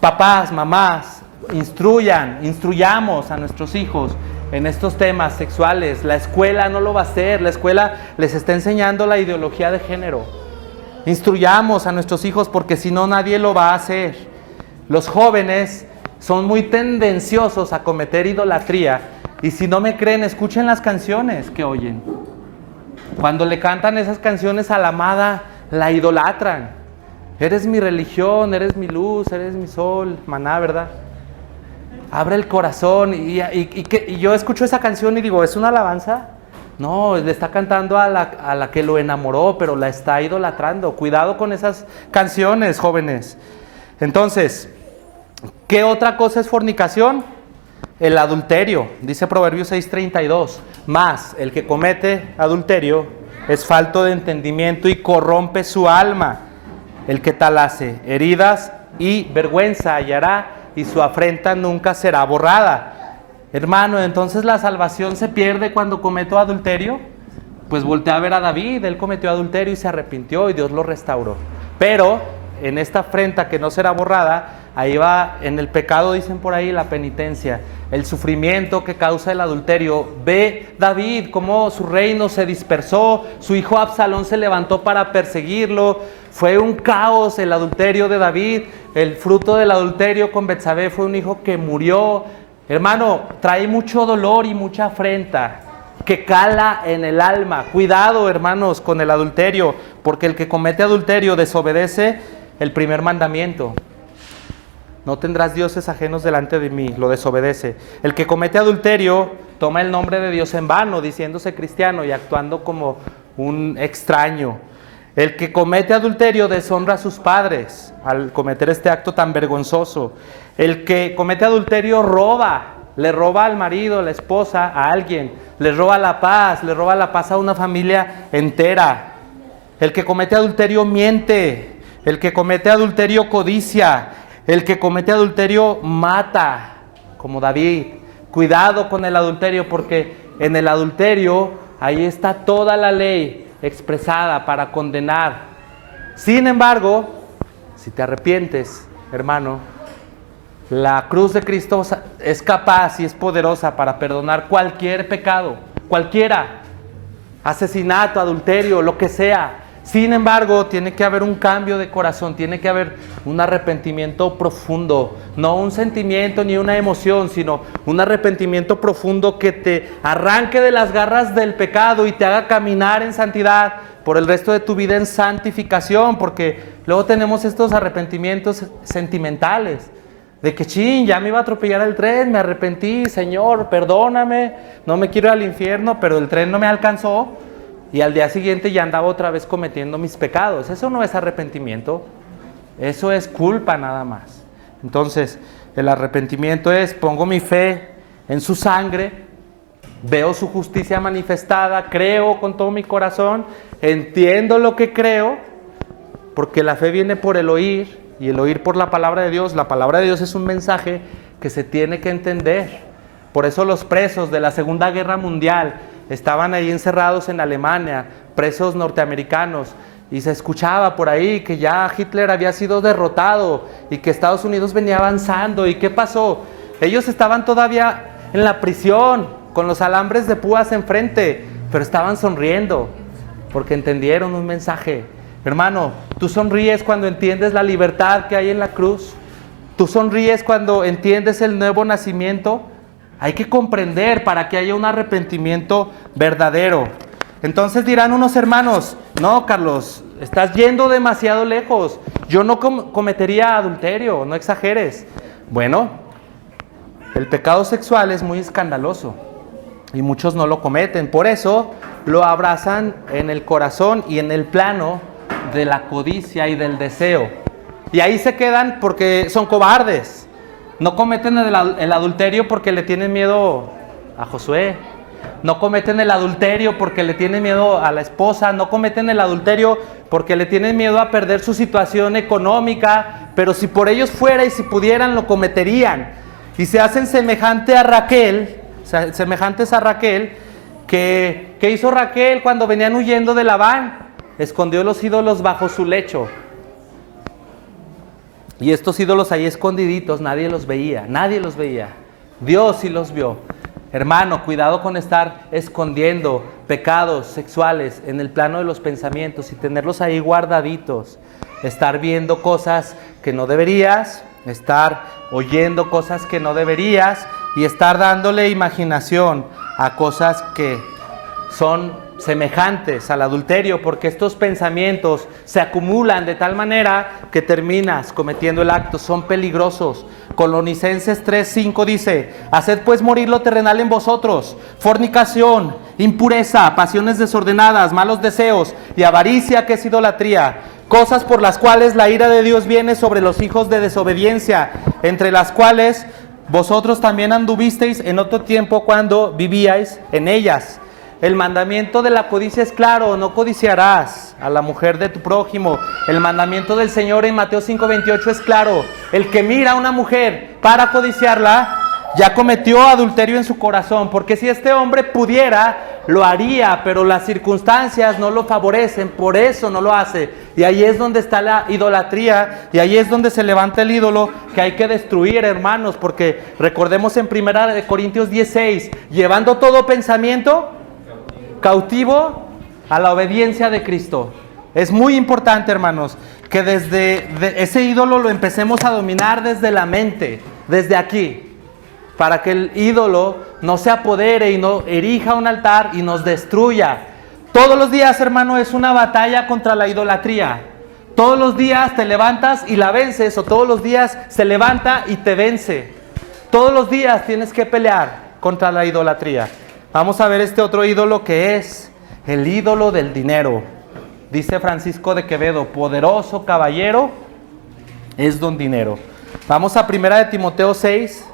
papás, mamás, instruyamos a nuestros hijos en estos temas sexuales. La escuela no lo va a hacer, la escuela les está enseñando la ideología de género. Instruyamos a nuestros hijos porque si no nadie lo va a hacer. Los jóvenes son muy tendenciosos a cometer idolatría y si no me creen, escuchen las canciones que oyen. Cuando le cantan esas canciones a la amada, la idolatran. Eres mi religión, eres mi luz, eres mi sol, maná, ¿verdad? Abre el corazón y yo escucho esa canción y digo, ¿es una alabanza? No, le está cantando a la que lo enamoró, pero la está idolatrando. Cuidado con esas canciones, jóvenes. Entonces, ¿qué otra cosa es fornicación? El adulterio. Dice Proverbios 6:32. Más, el que comete adulterio es falto de entendimiento y corrompe su alma. El que tal hace heridas y vergüenza hallará y su afrenta nunca será borrada. Hermano, entonces la salvación se pierde cuando cometo adulterio. Pues voltea a ver a David, él cometió adulterio y se arrepintió y Dios lo restauró. Pero en esta afrenta que no será borrada, ahí va, en el pecado dicen por ahí la penitencia, el sufrimiento que causa el adulterio. Ve David cómo su reino se dispersó, su hijo Absalón se levantó para perseguirlo, fue un caos el adulterio de David, el fruto del adulterio con Betsabé fue un hijo que murió. Hermano, trae mucho dolor y mucha afrenta que cala en el alma. Cuidado, hermanos, con el adulterio, porque el que comete adulterio desobedece el primer mandamiento. No tendrás dioses ajenos delante de mí, lo desobedece. El que comete adulterio toma el nombre de Dios en vano, diciéndose cristiano y actuando como un extraño. El que comete adulterio deshonra a sus padres al cometer este acto tan vergonzoso. El que comete adulterio roba, le roba al marido, a la esposa, a alguien, le roba la paz a una familia entera. El que comete adulterio miente, el que comete adulterio codicia, el que comete adulterio mata, como David. Cuidado con el adulterio, porque en el adulterio ahí está toda la ley expresada para condenar. Sin embargo, si te arrepientes, hermano, la cruz de Cristo es capaz y es poderosa para perdonar cualquier pecado, cualquiera, asesinato, adulterio, lo que sea. Sin embargo, tiene que haber un cambio de corazón, tiene que haber un arrepentimiento profundo, no un sentimiento ni una emoción, sino un arrepentimiento profundo que te arranque de las garras del pecado y te haga caminar en santidad por el resto de tu vida en santificación, porque luego tenemos estos arrepentimientos sentimentales, de que ya me iba a atropellar el tren, me arrepentí, Señor, perdóname, no me quiero ir al infierno, pero el tren no me alcanzó. Y al día siguiente ya andaba otra vez cometiendo mis pecados. Eso no es arrepentimiento, eso es culpa nada más. Entonces, el arrepentimiento es, pongo mi fe en su sangre, veo su justicia manifestada, creo con todo mi corazón, entiendo lo que creo, porque la fe viene por el oír, y el oír por la palabra de Dios. La palabra de Dios es un mensaje que se tiene que entender. Por eso los presos de la Segunda Guerra Mundial estaban ahí encerrados en Alemania, presos norteamericanos, y se escuchaba por ahí que ya Hitler había sido derrotado y que Estados Unidos venía avanzando. ¿Y qué pasó? Ellos estaban todavía en la prisión, con los alambres de púas enfrente, pero estaban sonriendo, porque entendieron un mensaje. Hermano, tú sonríes cuando entiendes la libertad que hay en la cruz. Tú sonríes cuando entiendes el nuevo nacimiento. Hay que comprender para que haya un arrepentimiento verdadero. Entonces dirán unos hermanos, no, Carlos, estás yendo demasiado lejos. Yo no cometería adulterio, no exageres. Bueno, el pecado sexual es muy escandaloso y muchos no lo cometen. Por eso lo abrazan en el corazón y en el plano de la codicia y del deseo. Y ahí se quedan porque son cobardes. No cometen el adulterio porque le tienen miedo a Josué. No cometen el adulterio porque le tienen miedo a la esposa. No cometen el adulterio porque le tienen miedo a perder su situación económica. Pero si por ellos fuera y si pudieran, lo cometerían. Y se hacen semejantes a Raquel, que hizo Raquel cuando venían huyendo de Labán. Escondió los ídolos bajo su lecho. Y estos ídolos ahí escondiditos, nadie los veía. Dios sí los vio. Hermano, cuidado con estar escondiendo pecados sexuales en el plano de los pensamientos y tenerlos ahí guardaditos. Estar viendo cosas que no deberías, estar oyendo cosas que no deberías y estar dándole imaginación a cosas que son semejantes al adulterio, porque estos pensamientos se acumulan de tal manera que terminas cometiendo el acto, son peligrosos. Colonicenses 3:5 dice: haced pues morir lo terrenal en vosotros, fornicación, impureza, pasiones desordenadas, malos deseos y avaricia, que es idolatría, cosas por las cuales la ira de Dios viene sobre los hijos de desobediencia, entre las cuales vosotros también anduvisteis en otro tiempo cuando vivíais en ellas. El mandamiento de la codicia es claro: no codiciarás a la mujer de tu prójimo. El mandamiento del Señor en Mateo 5:28 es claro: el que mira a una mujer para codiciarla, ya cometió adulterio en su corazón. Porque si este hombre pudiera, lo haría, pero las circunstancias no lo favorecen, por eso no lo hace. Y ahí es donde está la idolatría, y ahí es donde se levanta el ídolo que hay que destruir, hermanos. Porque recordemos en 1 Corintios 10:6, llevando todo pensamiento cautivo a la obediencia de Cristo. Es muy importante, hermanos, que desde ese ídolo lo empecemos a dominar desde la mente, desde aquí, para que el ídolo no se apodere y no erija un altar y nos destruya. Todos los días, hermano, es una batalla contra la idolatría. Todos los días te levantas y la vences, o todos los días se levanta y te vence. Todos los días tienes que pelear contra la idolatría. Vamos a ver este otro ídolo, que es el ídolo del dinero. Dice Francisco de Quevedo: poderoso caballero es don dinero. Vamos a 1 Timoteo 6,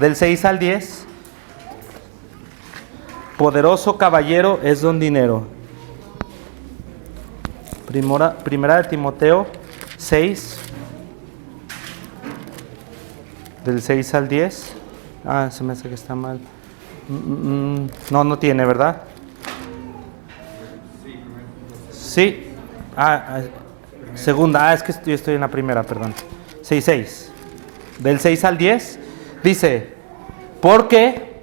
del 6 al 10. Poderoso caballero es don dinero. Primera de Timoteo 6, del 6 al 10. Se me hace que está mal. No tiene, ¿verdad? Sí. Segunda. Es que yo estoy en la primera, perdón. 6:6. Del 6 al 10 dice: porque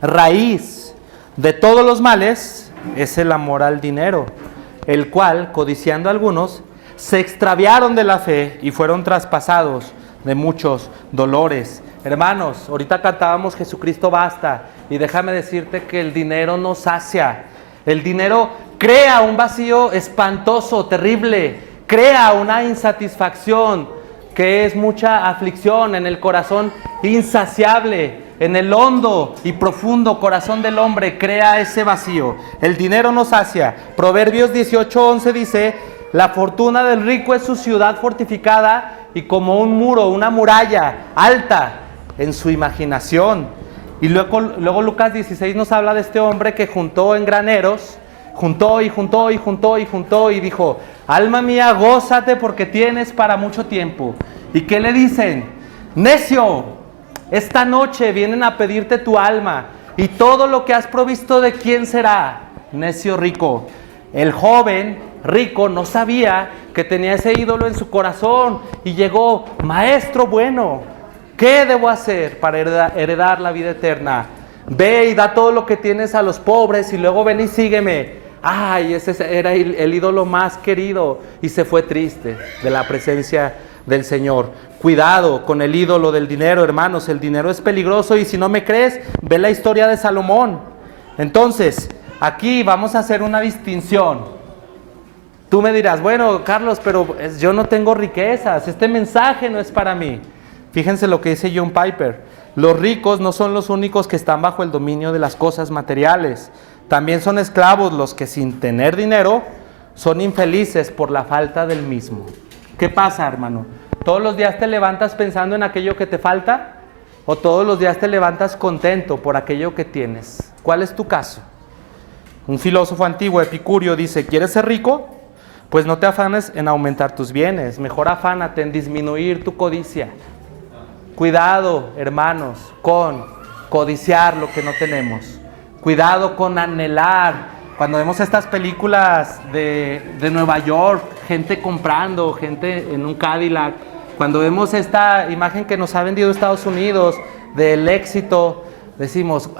raíz de todos los males es el amor al dinero, el cual, codiciando algunos, se extraviaron de la fe y fueron traspasados de muchos dolores. Hermanos, ahorita cantábamos Jesucristo basta, y déjame decirte que el dinero no sacia. El dinero crea un vacío espantoso, terrible, crea una insatisfacción que es mucha aflicción en el corazón insaciable, en el hondo y profundo corazón del hombre, crea ese vacío. El dinero no sacia. Proverbios 18:11 dice: la fortuna del rico es su ciudad fortificada y como un muro, una muralla alta en su imaginación. Y luego Lucas 16 nos habla de este hombre que juntó en graneros, juntó y dijo: alma mía, gózate porque tienes para mucho tiempo. ¿Y qué le dicen? Necio, esta noche vienen a pedirte tu alma, y todo lo que has provisto, ¿de quién será? Necio rico. El joven rico no sabía que tenía ese ídolo en su corazón y llegó: maestro bueno, ¿qué debo hacer para heredar la vida eterna? Ve y da todo lo que tienes a los pobres y luego ven y sígueme. Ay, ese era el ídolo más querido, y se fue triste de la presencia del Señor. Cuidado con el ídolo del dinero, hermanos. El dinero es peligroso, y si no me crees, ve la historia de Salomón. Entonces, aquí vamos a hacer una distinción. Tú me dirás: bueno, Carlos, pero yo no tengo riquezas, este mensaje no es para mí. Fíjense lo que dice John Piper: los ricos no son los únicos que están bajo el dominio de las cosas materiales. También son esclavos los que, sin tener dinero, son infelices por la falta del mismo. ¿Qué pasa, hermano? ¿Todos los días te levantas pensando en aquello que te falta? ¿O todos los días te levantas contento por aquello que tienes? ¿Cuál es tu caso? Un filósofo antiguo, Epicurio, dice, ¿quieres ser rico? Pues no te afanes en aumentar tus bienes, mejor afánate en disminuir tu codicia. Cuidado, hermanos, con codiciar lo que no tenemos. Cuidado con anhelar. Cuando vemos estas películas de Nueva York, gente comprando, gente en un Cadillac, cuando vemos esta imagen que nos ha vendido Estados Unidos del éxito, decimos,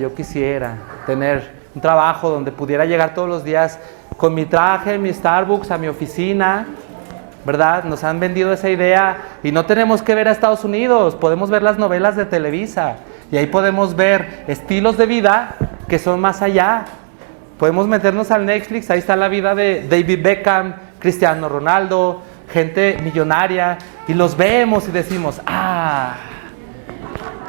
yo quisiera tener un trabajo donde pudiera llegar todos los días con mi traje, mi Starbucks, a mi oficina, ¿verdad? Nos han vendido esa idea y no tenemos que ver a Estados Unidos, podemos ver las novelas de Televisa y ahí podemos ver estilos de vida que son más allá. Podemos meternos al Netflix, ahí está la vida de David Beckham, Cristiano Ronaldo, gente millonaria, y los vemos y decimos,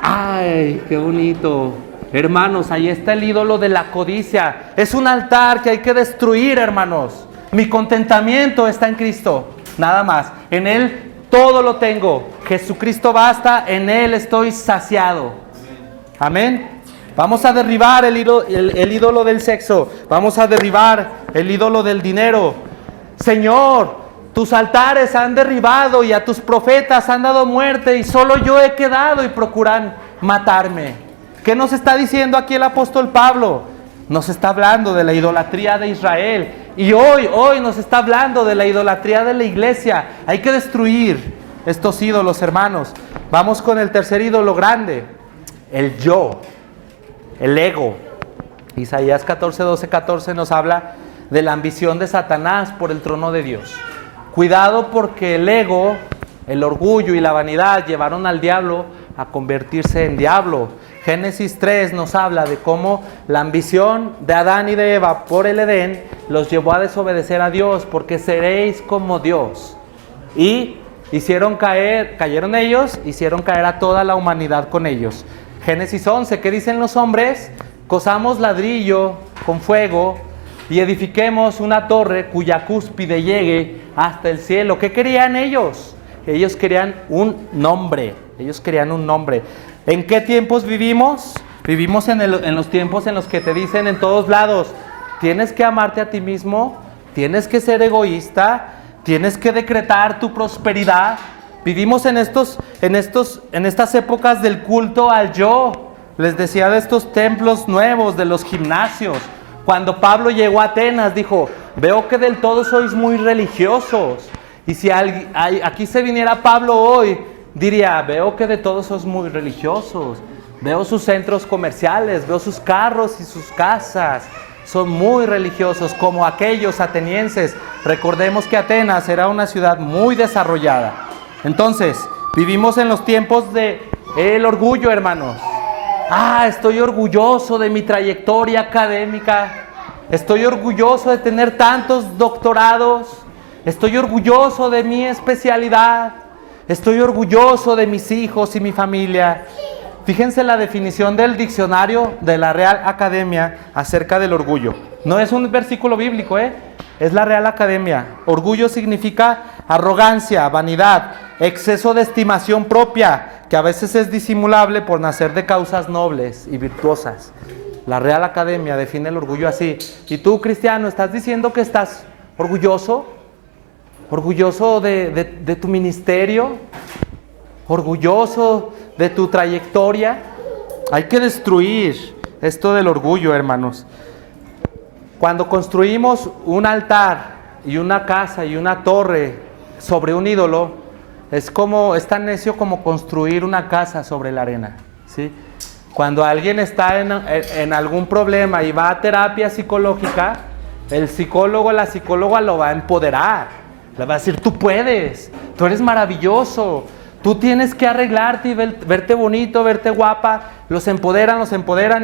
¡ay, qué bonito! Hermanos, ahí está el ídolo de la codicia. Es un altar que hay que destruir, hermanos. Mi contentamiento está en Cristo, nada más. En Él todo lo tengo. Jesucristo basta, en Él estoy saciado. Amén. Vamos a derribar el ídolo del sexo. Vamos a derribar el ídolo del dinero. Señor, tus altares han derribado y a tus profetas han dado muerte y solo yo he quedado y procuran matarme. ¿Qué nos está diciendo aquí el apóstol Pablo? Nos está hablando de la idolatría de Israel y hoy nos está hablando de la idolatría de la iglesia. Hay que destruir estos ídolos, hermanos. Vamos con el tercer ídolo grande, el yo. El ego. Isaías 14, 12, 14 nos habla de la ambición de Satanás por el trono de Dios. Cuidado porque el ego, el orgullo y la vanidad llevaron al diablo a convertirse en diablo. Génesis 3 nos habla de cómo la ambición de Adán y de Eva por el Edén los llevó a desobedecer a Dios, porque seréis como Dios. Y cayeron ellos, hicieron caer a toda la humanidad con ellos. Génesis 11, ¿qué dicen los hombres? Cosamos ladrillo con fuego y edifiquemos una torre cuya cúspide llegue hasta el cielo. ¿Qué querían ellos? Ellos querían un nombre. ¿En qué tiempos vivimos? Vivimos en los tiempos en los que te dicen en todos lados, tienes que amarte a ti mismo, tienes que ser egoísta, tienes que decretar tu prosperidad. Vivimos en estas épocas del culto al yo. Les decía de estos templos nuevos, de los gimnasios. Cuando Pablo llegó a Atenas, dijo, veo que del todo sois muy religiosos. Y si aquí se viniera Pablo hoy, diría, veo que de todos sois muy religiosos. Veo sus centros comerciales, veo sus carros y sus casas. Son muy religiosos, como aquellos atenienses. Recordemos que Atenas era una ciudad muy desarrollada. Entonces, vivimos en los tiempos del orgullo, hermanos. Estoy orgulloso de mi trayectoria académica. Estoy orgulloso de tener tantos doctorados. Estoy orgulloso de mi especialidad. Estoy orgulloso de mis hijos y mi familia. Fíjense la definición del diccionario de la Real Academia acerca del orgullo. No es un versículo bíblico, es la Real Academia. Orgullo significa arrogancia, vanidad, exceso de estimación propia, que a veces es disimulable por nacer de causas nobles y virtuosas. La Real Academia define el orgullo así. Y tú, cristiano, ¿estás diciendo que estás orgulloso? ¿Orgulloso de tu ministerio? ¿Orgulloso de tu trayectoria? Hay que destruir esto del orgullo, hermanos. Cuando construimos un altar y una casa y una torre sobre un ídolo, es tan necio como construir una casa sobre la arena, ¿sí? Cuando alguien está en algún problema y va a terapia psicológica, el psicólogo o la psicóloga lo va a empoderar. Le va a decir, tú puedes, tú eres maravilloso, tú tienes que arreglarte y verte bonito, verte guapa. Los empoderan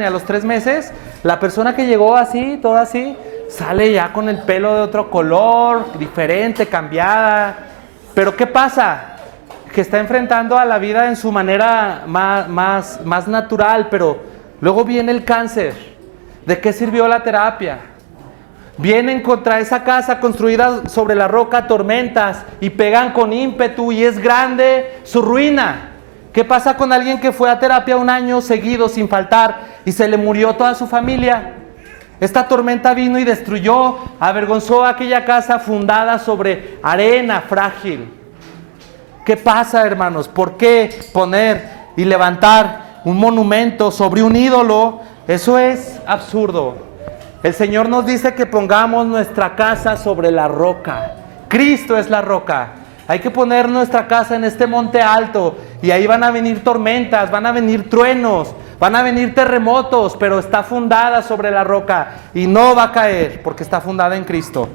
y a los 3 meses, la persona que llegó así, toda así, sale ya con el pelo de otro color, diferente, cambiada. Pero ¿qué pasa? Que está enfrentando a la vida en su manera más natural, pero luego viene el cáncer. ¿De qué sirvió la terapia? Vienen contra esa casa construida sobre la roca tormentas y pegan con ímpetu y es grande su ruina. ¿Qué pasa con alguien que fue a terapia 1 año seguido sin faltar y se le murió toda su familia? Esta tormenta vino y destruyó, avergonzó aquella casa fundada sobre arena frágil. ¿Qué pasa, hermanos? ¿Por qué poner y levantar un monumento sobre un ídolo? Eso es absurdo. El Señor nos dice que pongamos nuestra casa sobre la roca. Cristo es la roca. Hay que poner nuestra casa en este monte alto y ahí van a venir tormentas, van a venir truenos, van a venir terremotos, pero está fundada sobre la roca y no va a caer porque está fundada en Cristo.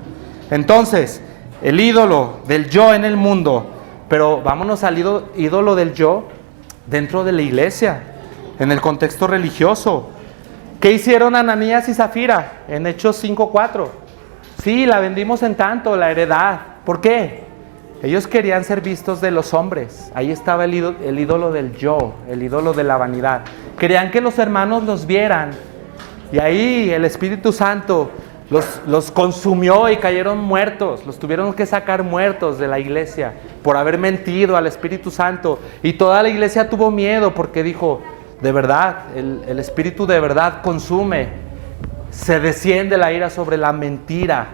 Entonces, el ídolo del yo en el mundo, pero vámonos al ídolo del yo dentro de la iglesia, en el contexto religioso. ¿Qué hicieron Ananías y Zafira en Hechos 5:4? Sí, la vendimos en tanto, la heredad. ¿Por qué? Ellos querían ser vistos de los hombres. Ahí estaba el ídolo del yo, el ídolo de la vanidad. Querían que los hermanos los vieran. Y ahí el Espíritu Santo los consumió y cayeron muertos. Los tuvieron que sacar muertos de la iglesia por haber mentido al Espíritu Santo. Y toda la iglesia tuvo miedo porque dijo, de verdad, el Espíritu de verdad consume. Se desciende la ira sobre la mentira.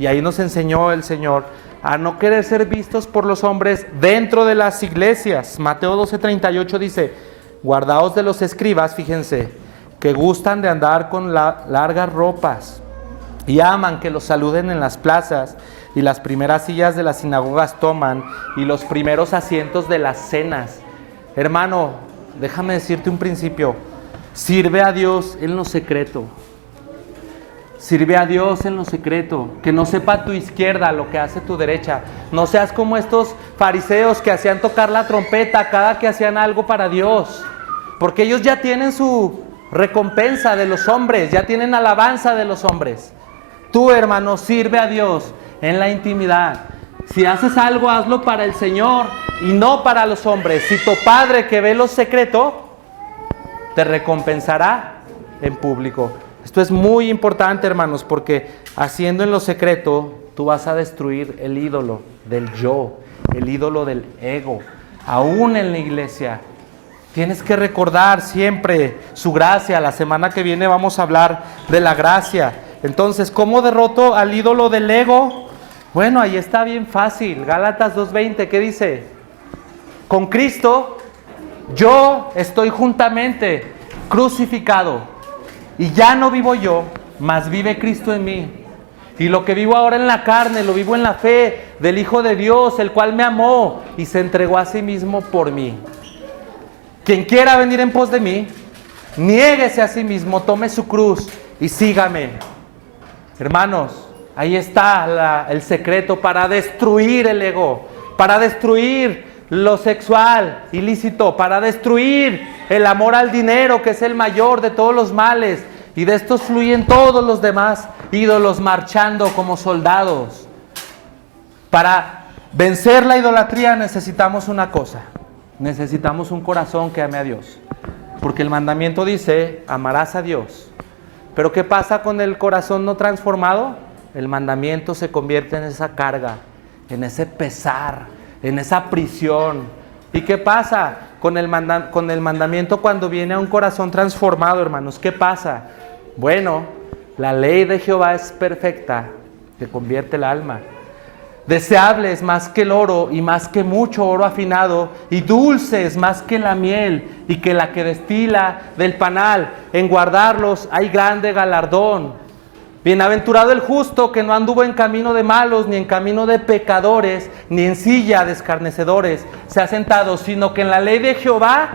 Y ahí nos enseñó el Señor a no querer ser vistos por los hombres dentro de las iglesias. Mateo 12:38 dice, guardaos de los escribas, fíjense, que gustan de andar con largas ropas y aman que los saluden en las plazas y las primeras sillas de las sinagogas toman y los primeros asientos de las cenas. Hermano, déjame decirte un principio, sirve a Dios en lo secreto. Sirve a Dios en lo secreto, que no sepa tu izquierda lo que hace tu derecha. No seas como estos fariseos que hacían tocar la trompeta cada que hacían algo para Dios, porque ellos ya tienen su recompensa de los hombres, ya tienen alabanza de los hombres. Tú, hermano, sirve a Dios en la intimidad. Si haces algo, hazlo para el Señor y no para los hombres. Si tu Padre que ve lo secreto, te recompensará en público. Esto es muy importante, hermanos, porque haciendo en lo secreto, tú vas a destruir el ídolo del yo, el ídolo del ego. Aún en la iglesia, tienes que recordar siempre su gracia. La semana que viene vamos a hablar de la gracia. Entonces, ¿cómo derroto al ídolo del ego? Bueno, ahí está bien fácil. Gálatas 2:20, ¿qué dice? Con Cristo, yo estoy juntamente crucificado. Y ya no vivo yo, mas vive Cristo en mí. Y lo que vivo ahora en la carne, lo vivo en la fe del Hijo de Dios, el cual me amó y se entregó a sí mismo por mí. Quien quiera venir en pos de mí, niéguese a sí mismo, tome su cruz y sígame. Hermanos, ahí está el secreto para destruir el ego, para destruir lo sexual ilícito, para destruir el amor al dinero, que es el mayor de todos los males, y de estos fluyen todos los demás ídolos marchando como soldados. Para vencer la idolatría necesitamos una cosa, necesitamos un corazón que ame a Dios, porque el mandamiento dice, amarás a Dios. Pero ¿qué pasa con el corazón no transformado? El mandamiento se convierte en esa carga, en ese pesar, en esa prisión. ¿Y qué pasa con el mandamiento cuando viene a un corazón transformado, hermanos? ¿Qué pasa? Bueno, la ley de Jehová es perfecta, que convierte el alma. Deseable es más que el oro y más que mucho oro afinado, y dulce es más que la miel y que la que destila del panal. En guardarlos hay grande galardón. Bienaventurado el justo que no anduvo en camino de malos, ni en camino de pecadores, ni en silla de escarnecedores se ha sentado, sino que en la ley de Jehová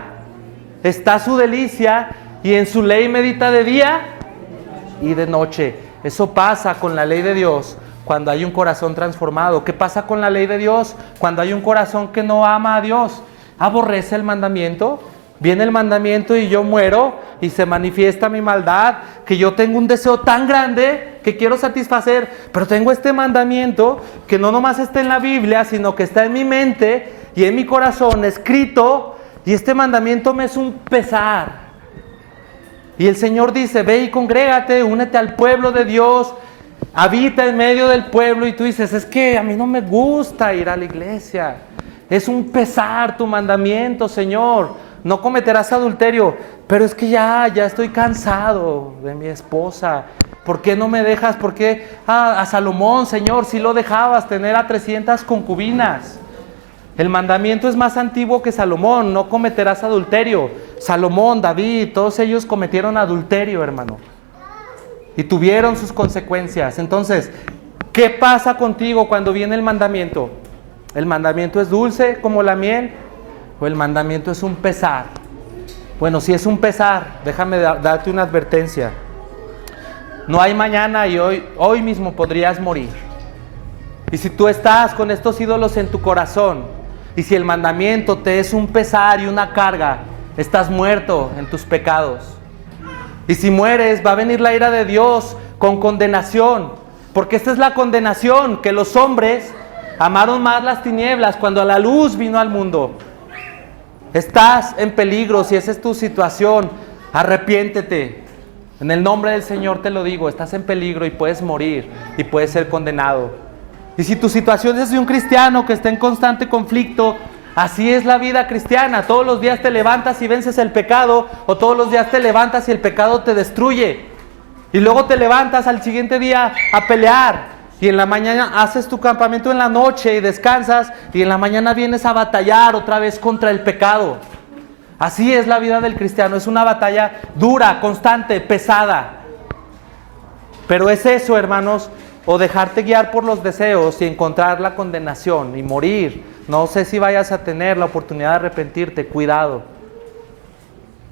está su delicia, y en su ley medita de día y de noche. Eso pasa con la ley de Dios cuando hay un corazón transformado. ¿Qué pasa con la ley de Dios cuando hay un corazón que no ama a Dios? ¿Aborrece el mandamiento? Viene el mandamiento y yo muero y se manifiesta mi maldad, que yo tengo un deseo tan grande que quiero satisfacer, pero tengo este mandamiento que no nomás está en la Biblia, sino que está en mi mente y en mi corazón escrito, y este mandamiento me es un pesar. Y el Señor dice, ve y congrégate, únete al pueblo de Dios, habita en medio del pueblo, y tú dices, es que a mí no me gusta ir a la iglesia. Es un pesar tu mandamiento, Señor. No cometerás adulterio. Pero es que ya estoy cansado de mi esposa. ¿Por qué no me dejas? ¿Por qué a Salomón, Señor, si lo dejabas tener a 300 concubinas? El mandamiento es más antiguo que Salomón. No cometerás adulterio. Salomón, David, todos ellos cometieron adulterio, hermano. Y tuvieron sus consecuencias. Entonces, ¿qué pasa contigo cuando viene el mandamiento? ¿El mandamiento es dulce como la miel? ¿O el mandamiento es un pesar? Bueno, si es un pesar, déjame darte una advertencia. No hay mañana y hoy mismo podrías morir. Y si tú estás con estos ídolos en tu corazón, y si el mandamiento te es un pesar y una carga, estás muerto en tus pecados. Y si mueres, va a venir la ira de Dios con condenación. Porque esta es la condenación, que los hombres amaron más las tinieblas cuando la luz vino al mundo. Estás en peligro. Si esa es tu situación, arrepiéntete. En el nombre del Señor te lo digo, estás en peligro y puedes morir y puedes ser condenado. Y si tu situación es de un cristiano que está en constante conflicto, así es la vida cristiana. Todos los días te levantas y vences el pecado, o todos los días te levantas y el pecado te destruye. Y luego te levantas al siguiente día a pelear. Y en la mañana haces tu campamento en la noche y descansas, y en la mañana vienes a batallar otra vez contra el pecado. Así es la vida del cristiano, es una batalla dura, constante, pesada. Pero es eso, hermanos, o dejarte guiar por los deseos y encontrar la condenación y morir. No sé si vayas a tener la oportunidad de arrepentirte, cuidado.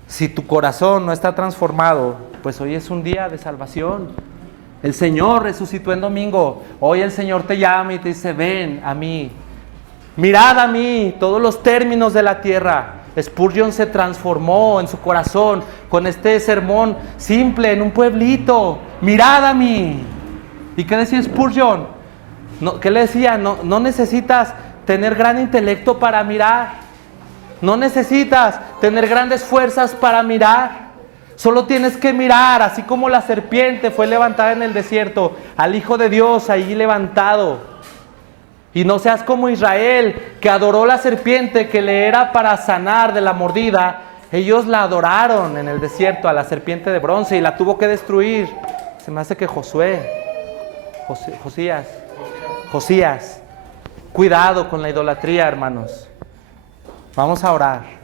Si tu corazón no está transformado, pues hoy es un día de salvación. El Señor resucitó en domingo. Hoy el Señor te llama y te dice, ven a mí. Mirad a mí todos los términos de la tierra. Spurgeon se transformó en su corazón con este sermón simple en un pueblito. Mirad a mí. ¿Y qué decía Spurgeon? ¿Qué le decía? No necesitas tener gran intelecto para mirar. No necesitas tener grandes fuerzas para mirar. Solo tienes que mirar, así como la serpiente fue levantada en el desierto, al Hijo de Dios ahí levantado. Y no seas como Israel, que adoró la serpiente que le era para sanar de la mordida. Ellos la adoraron en el desierto a la serpiente de bronce y la tuvo que destruir. Se me hace que Josías. Cuidado con la idolatría, hermanos. Vamos a orar.